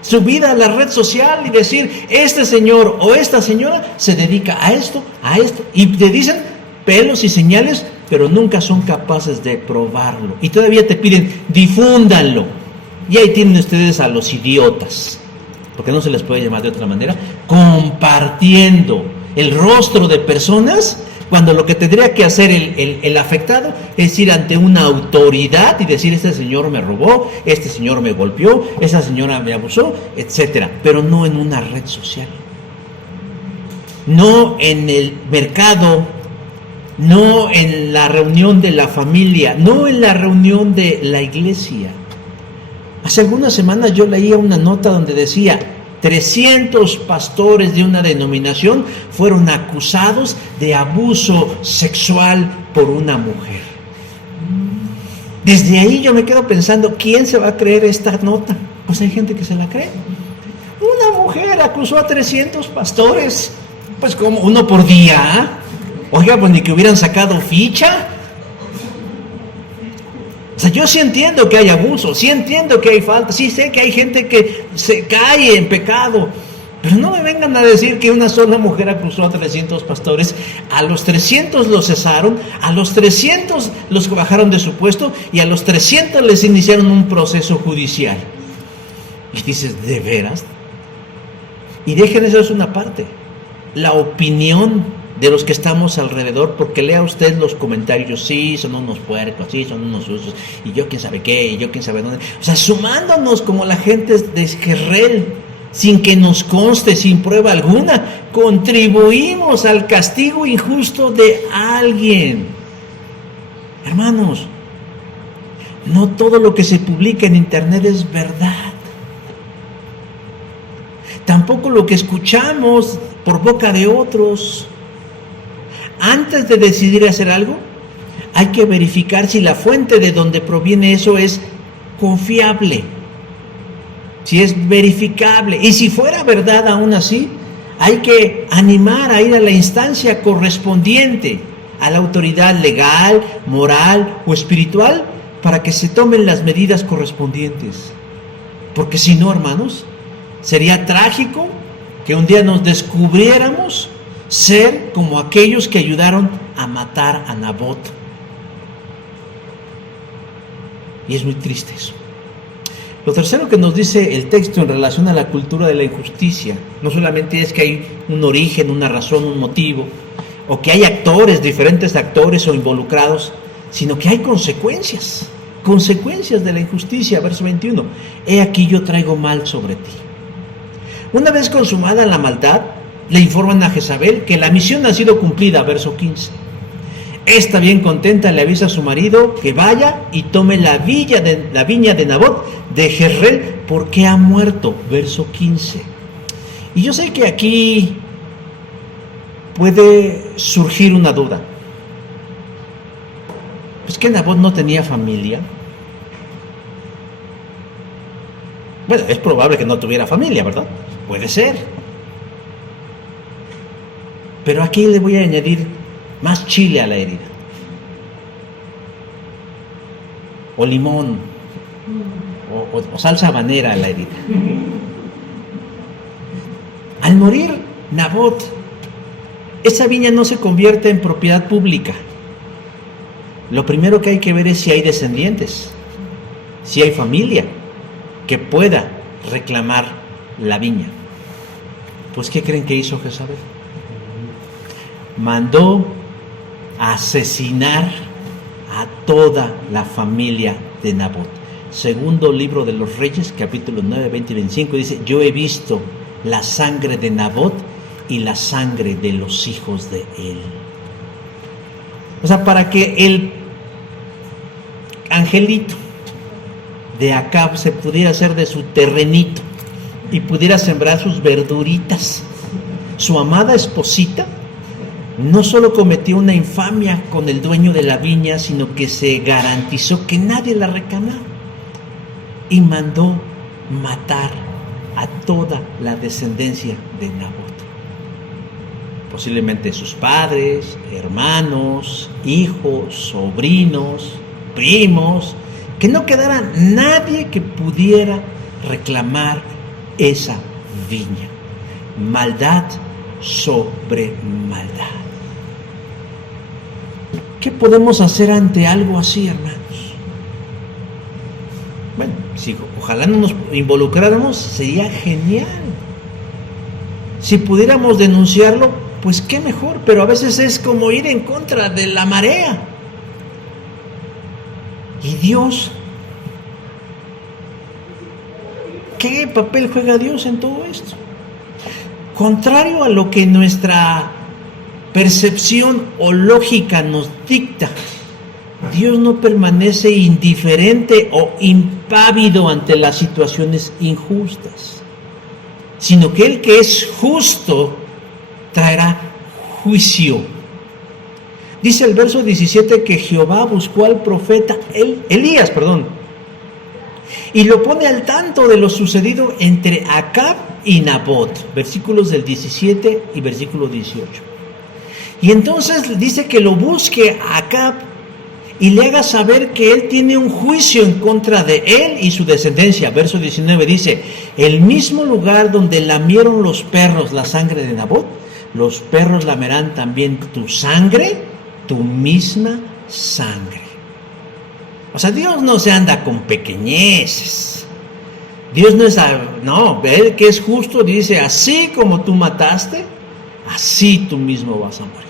Subida a la red social y decir, este señor o esta señora se dedica a esto, y te dicen pelos y señales, pero nunca son capaces de probarlo. Y todavía te piden, difúndanlo. Y ahí tienen ustedes a los idiotas, porque no se les puede llamar de otra manera, compartiendo el rostro de personas, cuando lo que tendría que hacer el afectado es ir ante una autoridad y decir, este señor me robó, este señor me golpeó, esta señora me abusó, etcétera, pero no en una red social, no en el mercado, no en la reunión de la familia, no en la reunión de la iglesia. Hace algunas semanas yo leía una nota donde decía, 300 pastores de una denominación fueron acusados de abuso sexual por una mujer. Desde ahí yo me quedo pensando, ¿quién se va a creer esta nota? Pues hay gente que se la cree. Una mujer acusó a 300 pastores, pues como uno por día. Oiga, pues ni que hubieran sacado ficha. O sea, yo sí entiendo que hay abuso, sí entiendo que hay falta, sí sé que hay gente que se cae en pecado, pero no me vengan a decir que una sola mujer acusó a 300 pastores. A los 300 los cesaron, a los 300 los bajaron de su puesto y a los 300 les iniciaron un proceso judicial. Y dices, ¿de veras? Y dejen eso es una parte, la opinión de los que estamos alrededor, porque lea usted los comentarios, sí, son unos puercos, sí, son unos usos, y yo quién sabe qué, y yo quién sabe dónde. O sea, sumándonos como la gente de Jezreel, sin que nos conste, sin prueba alguna, contribuimos al castigo injusto de alguien. Hermanos, no todo lo que se publica en internet es verdad. Tampoco lo que escuchamos por boca de otros. Antes de decidir hacer algo, hay que verificar si la fuente de donde proviene eso es confiable, si es verificable. Y si fuera verdad aún así, hay que animar a ir a la instancia correspondiente, a la autoridad legal, moral o espiritual, para que se tomen las medidas correspondientes. Porque si no, hermanos, sería trágico que un día nos descubriéramos ser como aquellos que ayudaron a matar a Nabot. Y es muy triste eso. Lo tercero que nos dice el texto en relación a la cultura de la injusticia, no solamente es que hay un origen, una razón, un motivo, o que hay actores, diferentes actores o involucrados, sino que hay consecuencias consecuencias de la injusticia, verso 21. He aquí yo traigo mal sobre ti. Una vez consumada la maldad, le informan a Jezabel que la misión ha sido cumplida, verso 15. Esta bien contenta le avisa a su marido que vaya y tome la viña de Nabot de Jezreel porque ha muerto, verso 15. Y yo sé que aquí puede surgir una duda. Pues que Nabot no tenía familia. Bueno, es probable que no tuviera familia, ¿verdad? Puede ser. Pero aquí le voy a añadir más chile a la herida. O limón. O salsa habanera a la herida. Al morir Nabot, esa viña no se convierte en propiedad pública. Lo primero que hay que ver es si hay descendientes, si hay familia que pueda reclamar la viña. Pues ¿qué creen que hizo Jezabel? Mandó a asesinar a toda la familia de Nabot. Segundo libro de los Reyes, capítulo 9, 20 y 25, dice: yo he visto la sangre de Nabot y la sangre de los hijos de él. O sea, para que el angelito de Acab se pudiera hacer de su terrenito y pudiera sembrar sus verduritas, su amada esposita no solo cometió una infamia con el dueño de la viña, sino que se garantizó que nadie la reclamara y mandó matar a toda la descendencia de Nabot. Posiblemente sus padres, hermanos, hijos, sobrinos, primos, que no quedara nadie que pudiera reclamar esa viña. Maldad sobre maldad. ¿Qué podemos hacer ante algo así, hermanos? Bueno, si ojalá no nos involucráramos, sería genial. Si pudiéramos denunciarlo, pues qué mejor, pero a veces es como ir en contra de la marea. ¿Y Dios? ¿Qué papel juega Dios en todo esto? Contrario a lo que nuestra percepción o lógica nos dicta, Dios no permanece indiferente o impávido ante las situaciones injustas, sino que el que es justo traerá juicio. Dice el verso 17 que Jehová buscó al profeta Elías, y lo pone al tanto de lo sucedido entre Acab y Nabot, versículos del 17 y versículo 18. Y entonces dice que lo busque a Acab y le haga saber que él tiene un juicio en contra de él y su descendencia. Verso 19 dice: el mismo lugar donde lamieron los perros la sangre de Nabot, los perros lamerán también tu sangre, tu misma sangre. O sea, Dios no se anda con pequeñeces. Dios no, él que es justo dice: así como tú mataste, así tú mismo vas a morir.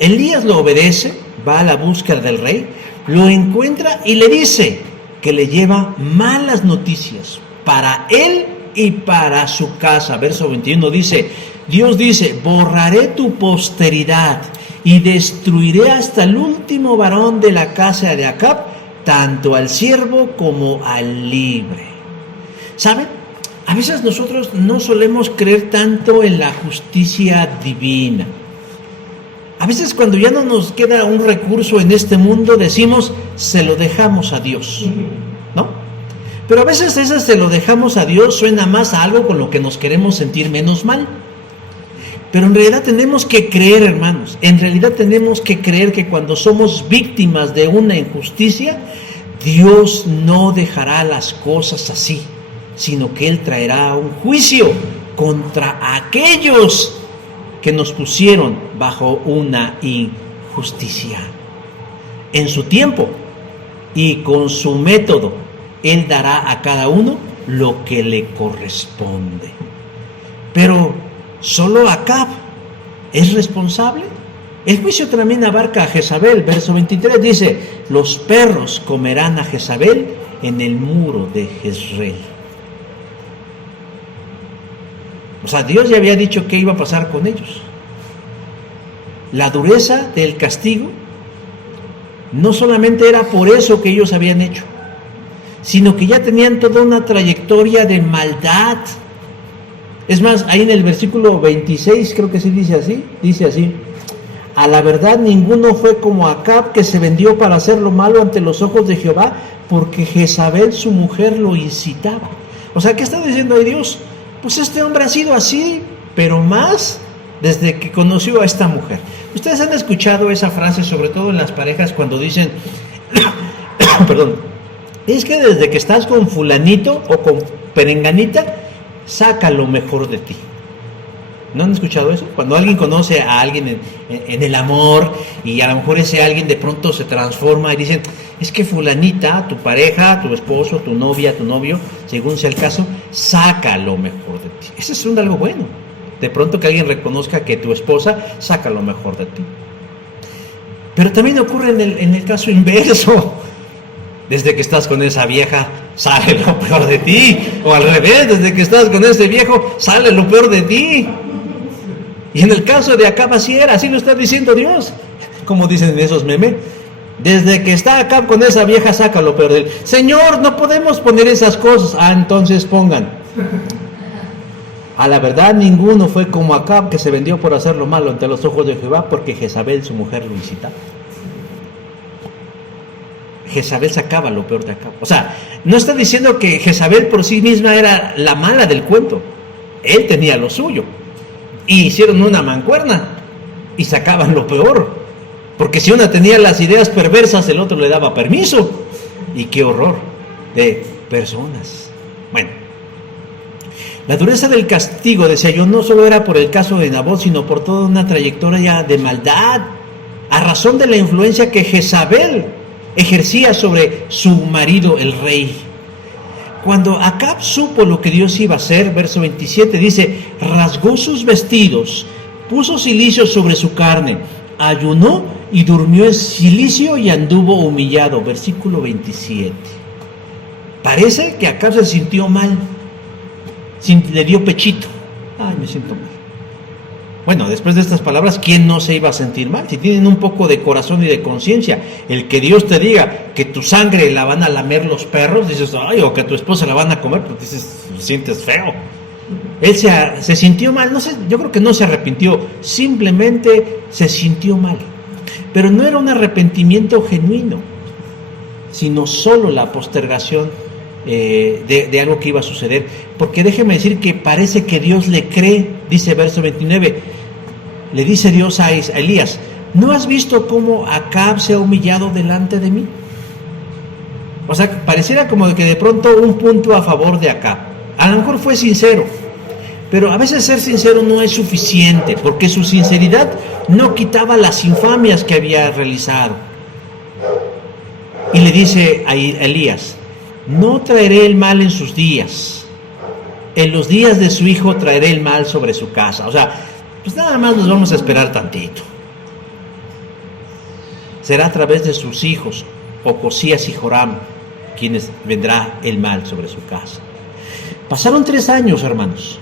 Elías lo obedece, va a la búsqueda del rey, lo encuentra y le dice que le lleva malas noticias para él y para su casa. Verso 21 dice: Dios dice: borraré tu posteridad y destruiré hasta el último varón de la casa de Acab, tanto al siervo como al libre. ¿Saben? A veces nosotros no solemos creer tanto en la justicia divina. A veces cuando ya no nos queda un recurso en este mundo, decimos: se lo dejamos a Dios, ¿no? Pero a veces ese "se lo dejamos a Dios" suena más a algo con lo que nos queremos sentir menos mal. Pero en realidad tenemos que creer, hermanos, que cuando somos víctimas de una injusticia, Dios no dejará las cosas así, sino que Él traerá un juicio contra aquellos que nos pusieron bajo una injusticia. En su tiempo y con su método, Él dará a cada uno lo que le corresponde. Pero ¿solo Acab es responsable? El juicio también abarca a Jezabel. Verso 23 dice: los perros comerán a Jezabel en el muro de Jezreel. O sea, Dios ya había dicho qué iba a pasar con ellos. La dureza del castigo no solamente era por eso que ellos habían hecho, sino que ya tenían toda una trayectoria de maldad. Es más, ahí en el versículo 26, creo que sí dice así: a la verdad ninguno fue como Acab, que se vendió para hacer lo malo ante los ojos de Jehová, porque Jezabel su mujer lo incitaba. O sea, ¿qué está diciendo ahí Dios? Pues este hombre ha sido así, pero más desde que conoció a esta mujer. Ustedes han escuchado esa frase, sobre todo en las parejas, cuando dicen, perdón, es que desde que estás con fulanito o con perenganita, saca lo mejor de ti. ¿No han escuchado eso? Cuando alguien conoce a alguien en el amor, y a lo mejor ese alguien de pronto se transforma y dicen, es que fulanita, tu pareja, tu esposo, tu novia, tu novio, según sea el caso, saca lo mejor de ti. Eso es algo bueno. De pronto que alguien reconozca que tu esposa saca lo mejor de ti. Pero también ocurre en el caso inverso. Desde que estás con esa vieja, sale lo peor de ti. O al revés, desde que estás con ese viejo, sale lo peor de ti. Y en el caso de Acab así era, así lo está diciendo Dios. Como dicen en esos memes, desde que está Acab con esa vieja, saca lo peor de él. Señor, no podemos poner esas cosas. Entonces pongan. A la verdad ninguno fue como Acab, que se vendió por hacer lo malo ante los ojos de Jehová, porque Jezabel su mujer lo incitaba. Jezabel sacaba lo peor de Acab. O sea, no está diciendo que Jezabel por sí misma era la mala del cuento. Él tenía lo suyo. Y hicieron una mancuerna y sacaban lo peor. Porque si una tenía las ideas perversas, el otro le daba permiso. Y qué horror de personas. Bueno, la dureza del castigo, decía yo, no solo era por el caso de Nabot, sino por toda una trayectoria de maldad, a razón de la influencia que Jezabel ejercía sobre su marido, el rey. Cuando Acab supo lo que Dios iba a hacer, verso 27 dice, rasgó sus vestidos, puso cilicio sobre su carne, ayunó y durmió en cilicio y anduvo humillado. Versículo 27. Parece que Acab se sintió mal, le dio pechito. Ay, me siento mal. Bueno, después de estas palabras, ¿quién no se iba a sentir mal? Si tienen un poco de corazón y de conciencia, el que Dios te diga que tu sangre la van a lamer los perros, dices, ay, o que a tu esposa la van a comer, pues dices, sientes feo. Él se sintió mal, no sé, yo creo que no se arrepintió, simplemente se sintió mal. Pero no era un arrepentimiento genuino, sino solo la postergación de algo que iba a suceder. Porque déjeme decir que parece que Dios le cree. Dice verso 29, le dice Dios a Elías, ¿no has visto cómo Acab se ha humillado delante de mí? O sea, pareciera como que de pronto un punto a favor de Acab. A lo mejor fue sincero, pero a veces ser sincero no es suficiente, porque su sinceridad no quitaba las infamias que había realizado. Y le dice a Elías, no traeré el mal en sus días, en los días de su hijo traeré el mal sobre su casa. O sea, pues nada más nos vamos a esperar tantito. Será a través de sus hijos, Ocosías y Joram, quienes vendrá el mal sobre su casa. Pasaron 3 años, hermanos,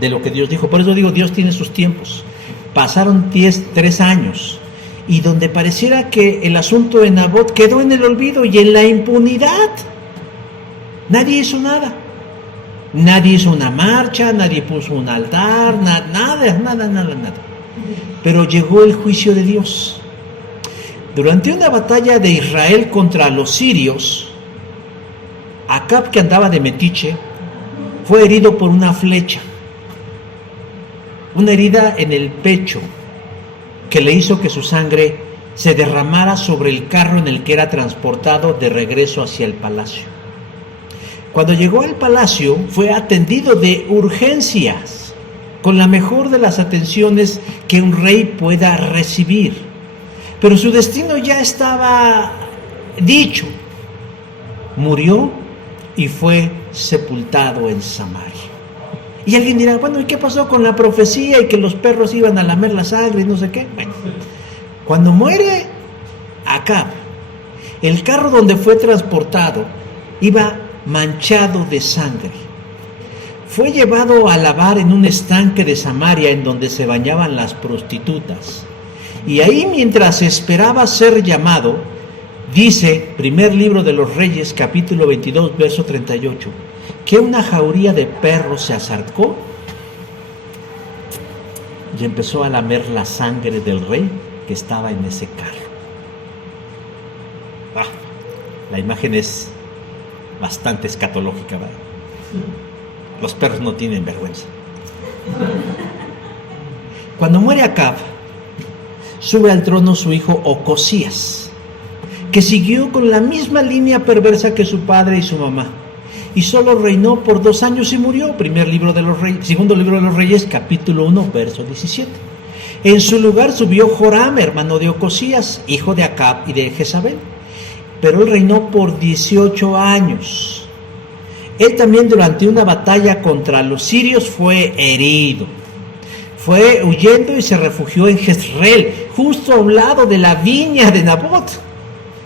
de lo que Dios dijo. Por eso digo, Dios tiene sus tiempos. Pasaron 3 años, y donde pareciera que el asunto de Nabot quedó en el olvido y en la impunidad. Nadie hizo nada. Nadie hizo una marcha, nadie puso un altar, nada. Pero llegó el juicio de Dios. Durante una batalla de Israel contra los sirios, Acab, que andaba de metiche, fue herido por una flecha. Una herida en el pecho que le hizo que su sangre se derramara sobre el carro en el que era transportado de regreso hacia el palacio. Cuando llegó al palacio, fue atendido de urgencias, con la mejor de las atenciones que un rey pueda recibir. Pero su destino ya estaba dicho. Murió y fue sepultado en Samaria. Y alguien dirá, bueno, ¿y qué pasó con la profecía y que los perros iban a lamer la sangre y no sé qué? Bueno, Cuando muere Acab, el carro donde fue transportado iba manchado de sangre. Fue llevado a lavar en un estanque de Samaria en donde se bañaban las prostitutas. Y ahí, mientras esperaba ser llamado, dice, primer libro de los Reyes, capítulo 22, verso 38, que una jauría de perros se acercó y empezó a lamer la sangre del rey que estaba en ese carro. La imagen es bastante escatológica, ¿verdad? Los perros no tienen vergüenza. Cuando muere Acab, sube al trono su hijo Ocosías, que siguió con la misma línea perversa que su padre y su mamá, y solo reinó por 2 años y murió. Segundo libro de los Reyes, capítulo 1, verso 17. En su lugar subió Joram, hermano de Ocosías, hijo de Acab y de Jezabel, pero él reinó por 18 años. Él también, durante una batalla contra los sirios, fue herido. Fue huyendo y se refugió en Jezreel, justo a un lado de la viña de Nabot.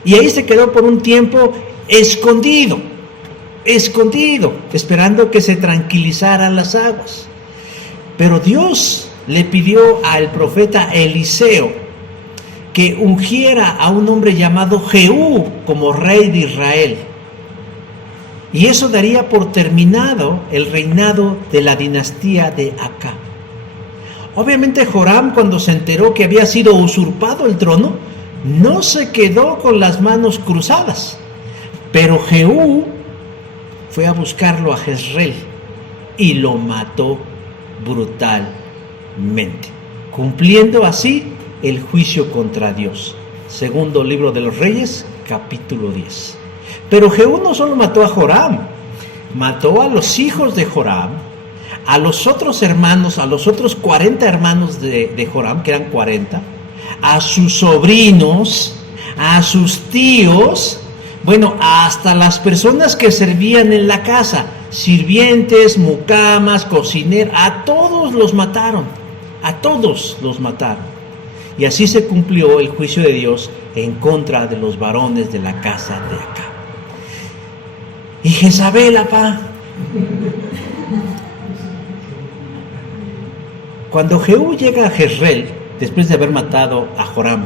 Y ahí se quedó por un tiempo escondido, esperando que se tranquilizaran las aguas. Pero Dios le pidió al profeta Eliseo que ungiera a un hombre llamado Jehú como rey de Israel. Y eso daría por terminado el reinado de la dinastía de Acab. Obviamente Joram, cuando se enteró que había sido usurpado el trono, no se quedó con las manos cruzadas, pero Jehú fue a buscarlo a Jezreel y lo mató brutalmente, cumpliendo así el juicio contra Dios. Segundo libro de los Reyes, capítulo 10. Pero Jehú no solo mató a Joram, mató a los hijos de Joram, a los otros hermanos, a los otros 40 hermanos de Joram, que eran 40, a sus sobrinos, a sus tíos, bueno, hasta las personas que servían en la casa, sirvientes, mucamas, cocineros, a todos los mataron, Y así se cumplió el juicio de Dios en contra de los varones de la casa de Acab. Y Jezabel, apá. Cuando Jehú llega a Jezreel, después de haber matado a Joram,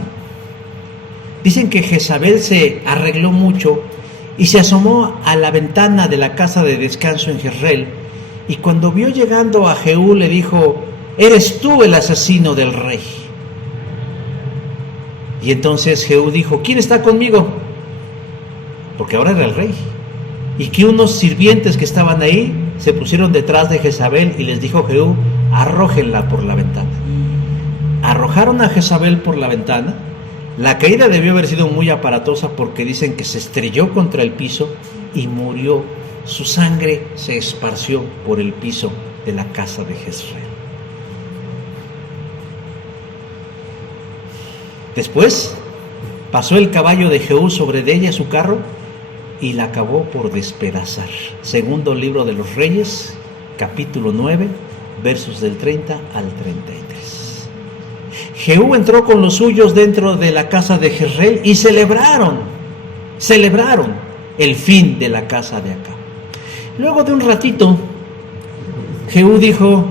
dicen que Jezabel se arregló mucho y se asomó a la ventana de la casa de descanso en Jezreel, y cuando vio llegando a Jehú le dijo: «¿Eres tú el asesino del rey?». Y entonces Jehú dijo: «¿Quién está conmigo?», porque ahora era el rey. Y que unos sirvientes que estaban ahí se pusieron detrás de Jezabel y les dijo Jehú: «Arrójenla por la ventana». Arrojaron a Jezabel por la ventana. La caída debió haber sido muy aparatosa, porque dicen que se estrelló contra el piso y murió. Su sangre se esparció por el piso de la casa de Jezreel. Después pasó el caballo de Jehú sobre de ella su carro y la acabó por despedazar. Segundo libro de los Reyes, capítulo 9, versos del 30 al 33. Jehú entró con los suyos dentro de la casa de Jezreel y celebraron el fin de la casa de Acab. Luego de un ratito, Jehú dijo,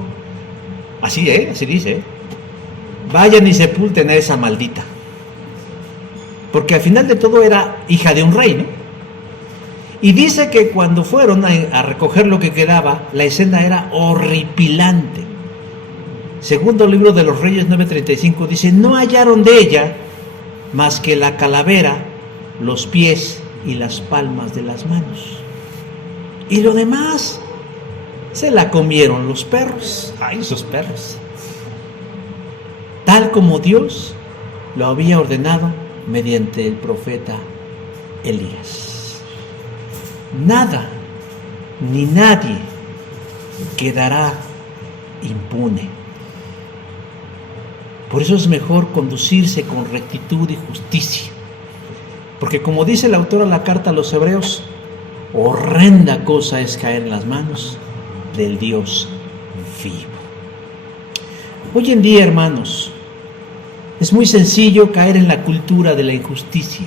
así dice, «Vayan y sepulten a esa maldita», porque al final de todo era hija de un rey, ¿no? Y dice que cuando fueron a recoger lo que quedaba, la escena era horripilante. Segundo libro de los Reyes 9:35 dice: «No hallaron de ella más que la calavera, los pies y las palmas de las manos. Y lo demás se la comieron los perros». ¡Ay, esos perros! Tal como Dios lo había ordenado mediante el profeta Elías. Nada ni nadie quedará impune. Por eso es mejor conducirse con rectitud y justicia, porque como dice el autor a la carta a los Hebreos, horrenda cosa es caer en las manos del Dios vivo. Hoy en día, hermanos, Es muy sencillo caer en la cultura de la injusticia.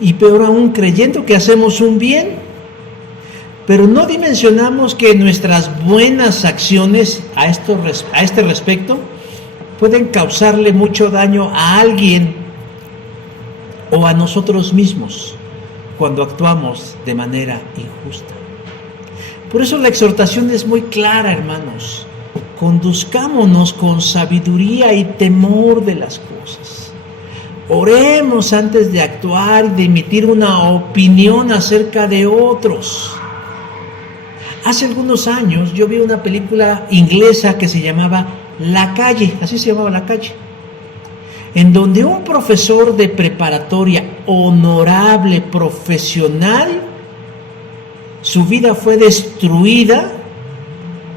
Y peor aún, creyendo que hacemos un bien, pero no dimensionamos que nuestras buenas acciones a este respecto pueden causarle mucho daño a alguien o a nosotros mismos cuando actuamos de manera injusta. Por eso la exhortación es muy clara, hermanos. Conduzcámonos con sabiduría y temor de las cosas. Oremos antes de actuar y de emitir una opinión acerca de otros. Hace algunos años yo vi una película inglesa que se llamaba La Calle, así se llamaba La Calle, en donde un profesor de preparatoria honorable, profesional, su vida fue destruida,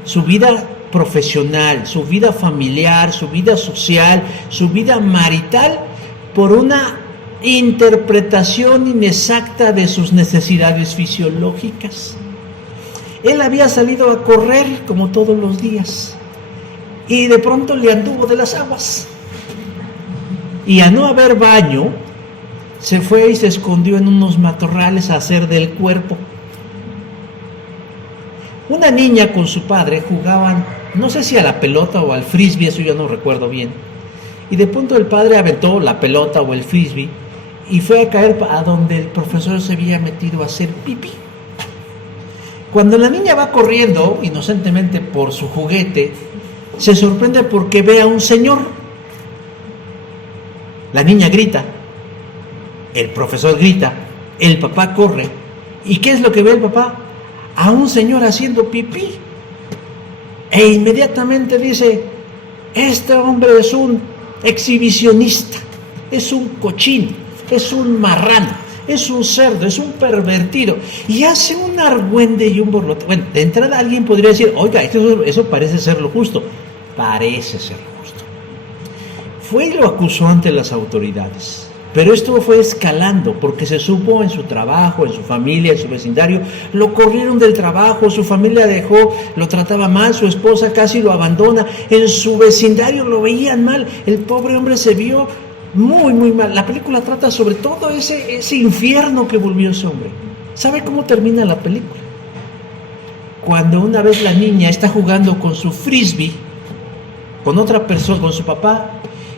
su vida profesional, su vida familiar, su vida social, su vida marital, por una interpretación inexacta de sus necesidades fisiológicas. Él había salido a correr como todos los días y de pronto le anduvo de las aguas. Y a no haber baño, se fue y se escondió en unos matorrales a hacer del cuerpo. Una niña con su padre jugaban, no sé si a la pelota o al frisbee, eso yo no recuerdo bien. Y de pronto el padre aventó la pelota o el frisbee y fue a caer a donde el profesor se había metido a hacer pipí. Cuando la niña va corriendo inocentemente por su juguete, se sorprende porque ve a un señor. La niña grita, el profesor grita, el papá corre. ¿Y qué es lo que ve el papá? A un señor haciendo pipí. E inmediatamente dice, este hombre es un exhibicionista, es un cochino, es un marrano, es un cerdo, es un pervertido. Y hace un argüende y un borlote. Bueno, de entrada alguien podría decir, oiga, eso parece ser lo justo. Parece ser lo justo. Fue y lo acusó ante las autoridades. Pero esto fue escalando porque se supo en su trabajo, en su familia, en su vecindario. Lo corrieron del trabajo, su familia dejó, lo trataba mal, su esposa casi lo abandona. En su vecindario lo veían mal. El pobre hombre se vio muy, muy mal. La película trata sobre todo ese infierno que volvió ese hombre. ¿Sabe cómo termina la película? Cuando una vez la niña está jugando con su frisbee, con otra persona, con su papá,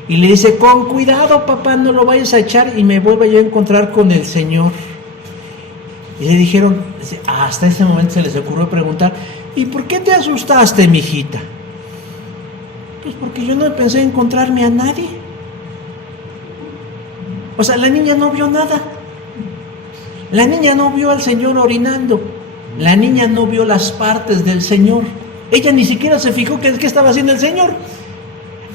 y le dice, con cuidado papá, no lo vayas a echar y me vuelva yo a encontrar con el Señor. Y le dijeron, hasta ese momento se les ocurrió preguntar, ¿y por qué te asustaste, mijita? Pues porque yo no pensé encontrarme a nadie. O sea, la niña no vio nada. La niña no vio al Señor orinando. La niña no vio las partes del Señor. Ella ni siquiera se fijó qué estaba haciendo el Señor.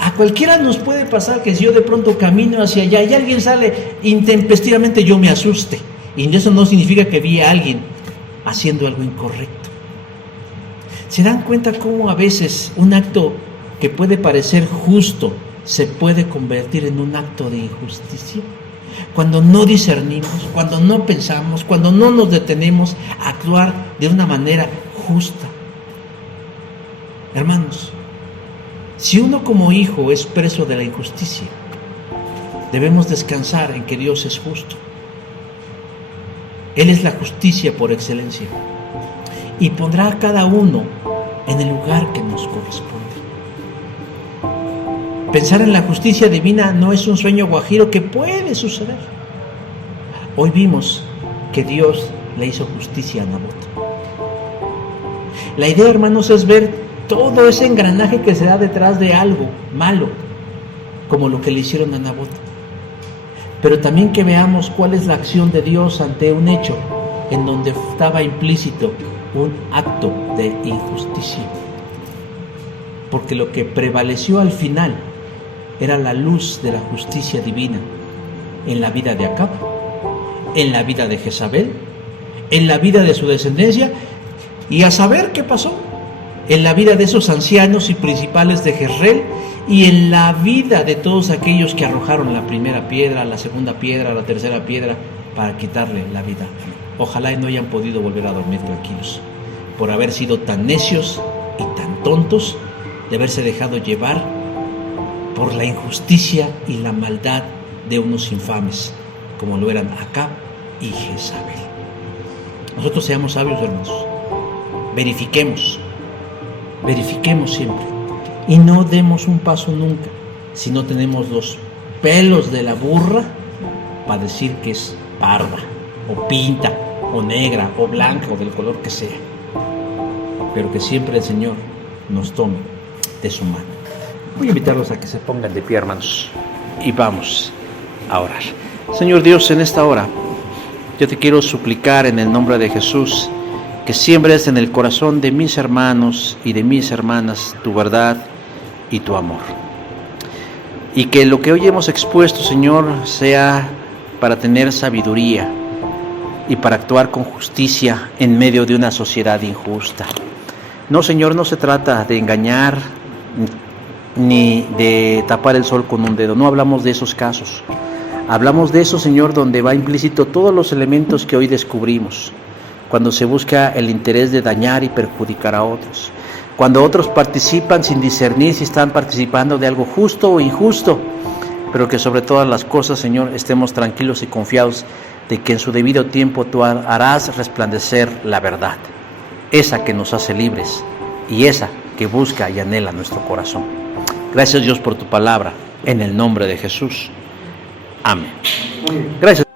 A cualquiera nos puede pasar que si yo de pronto camino hacia allá y alguien sale intempestivamente, yo me asuste. Y eso no significa que vi a alguien haciendo algo incorrecto. ¿Se dan cuenta cómo a veces un acto que puede parecer justo se puede convertir en un acto de injusticia? Cuando no discernimos, cuando no pensamos, cuando no nos detenemos a actuar de una manera justa. Hermanos, si uno como hijo es preso de la injusticia, debemos descansar en que Dios es justo. Él es la justicia por excelencia y pondrá a cada uno en el lugar que nos corresponde. Pensar en la justicia divina no es un sueño guajiro que puede suceder. Hoy vimos que Dios le hizo justicia a Nabot. La idea, hermanos, es ver todo ese engranaje que se da detrás de algo malo, como lo que le hicieron a Nabot. Pero también que veamos cuál es la acción de Dios ante un hecho en donde estaba implícito un acto de injusticia. Porque lo que prevaleció al final era la luz de la justicia divina en la vida de Acab, en la vida de Jezabel, en la vida de su descendencia, y a saber qué pasó en la vida de esos ancianos y principales de Jezreel, y en la vida de todos aquellos que arrojaron la primera piedra, la segunda piedra, la tercera piedra, para quitarle la vida. Ojalá y no hayan podido volver a dormir tranquilos, por haber sido tan necios y tan tontos, de haberse dejado llevar por la injusticia y la maldad de unos infames, como lo eran Acab y Jezabel. Nosotros seamos sabios, hermanos. Verifiquemos siempre. Y no demos un paso nunca si no tenemos los pelos de la burra para decir que es parda, o pinta, o negra, o blanca, o del color que sea. Pero que siempre el Señor nos tome de su mano. Voy a invitarlos a que se pongan de pie, hermanos, y vamos a orar. Señor Dios, en esta hora yo te quiero suplicar en el nombre de Jesús que siembres en el corazón de mis hermanos y de mis hermanas tu verdad y tu amor. Y que lo que hoy hemos expuesto, Señor, sea para tener sabiduría y para actuar con justicia en medio de una sociedad injusta. No, Señor, no se trata de engañar ni de tapar el sol con un dedo. No hablamos de esos casos. Hablamos de eso, Señor, donde va implícito todos los elementos que hoy descubrimos. Cuando se busca el interés de dañar y perjudicar a otros. Cuando otros participan sin discernir si están participando de algo justo o injusto. Pero que sobre todas las cosas, Señor, estemos tranquilos y confiados de que en su debido tiempo tú harás resplandecer la verdad. Esa que nos hace libres y esa que busca y anhela nuestro corazón. Gracias, Dios, por tu palabra. En el nombre de Jesús. Amén. Gracias.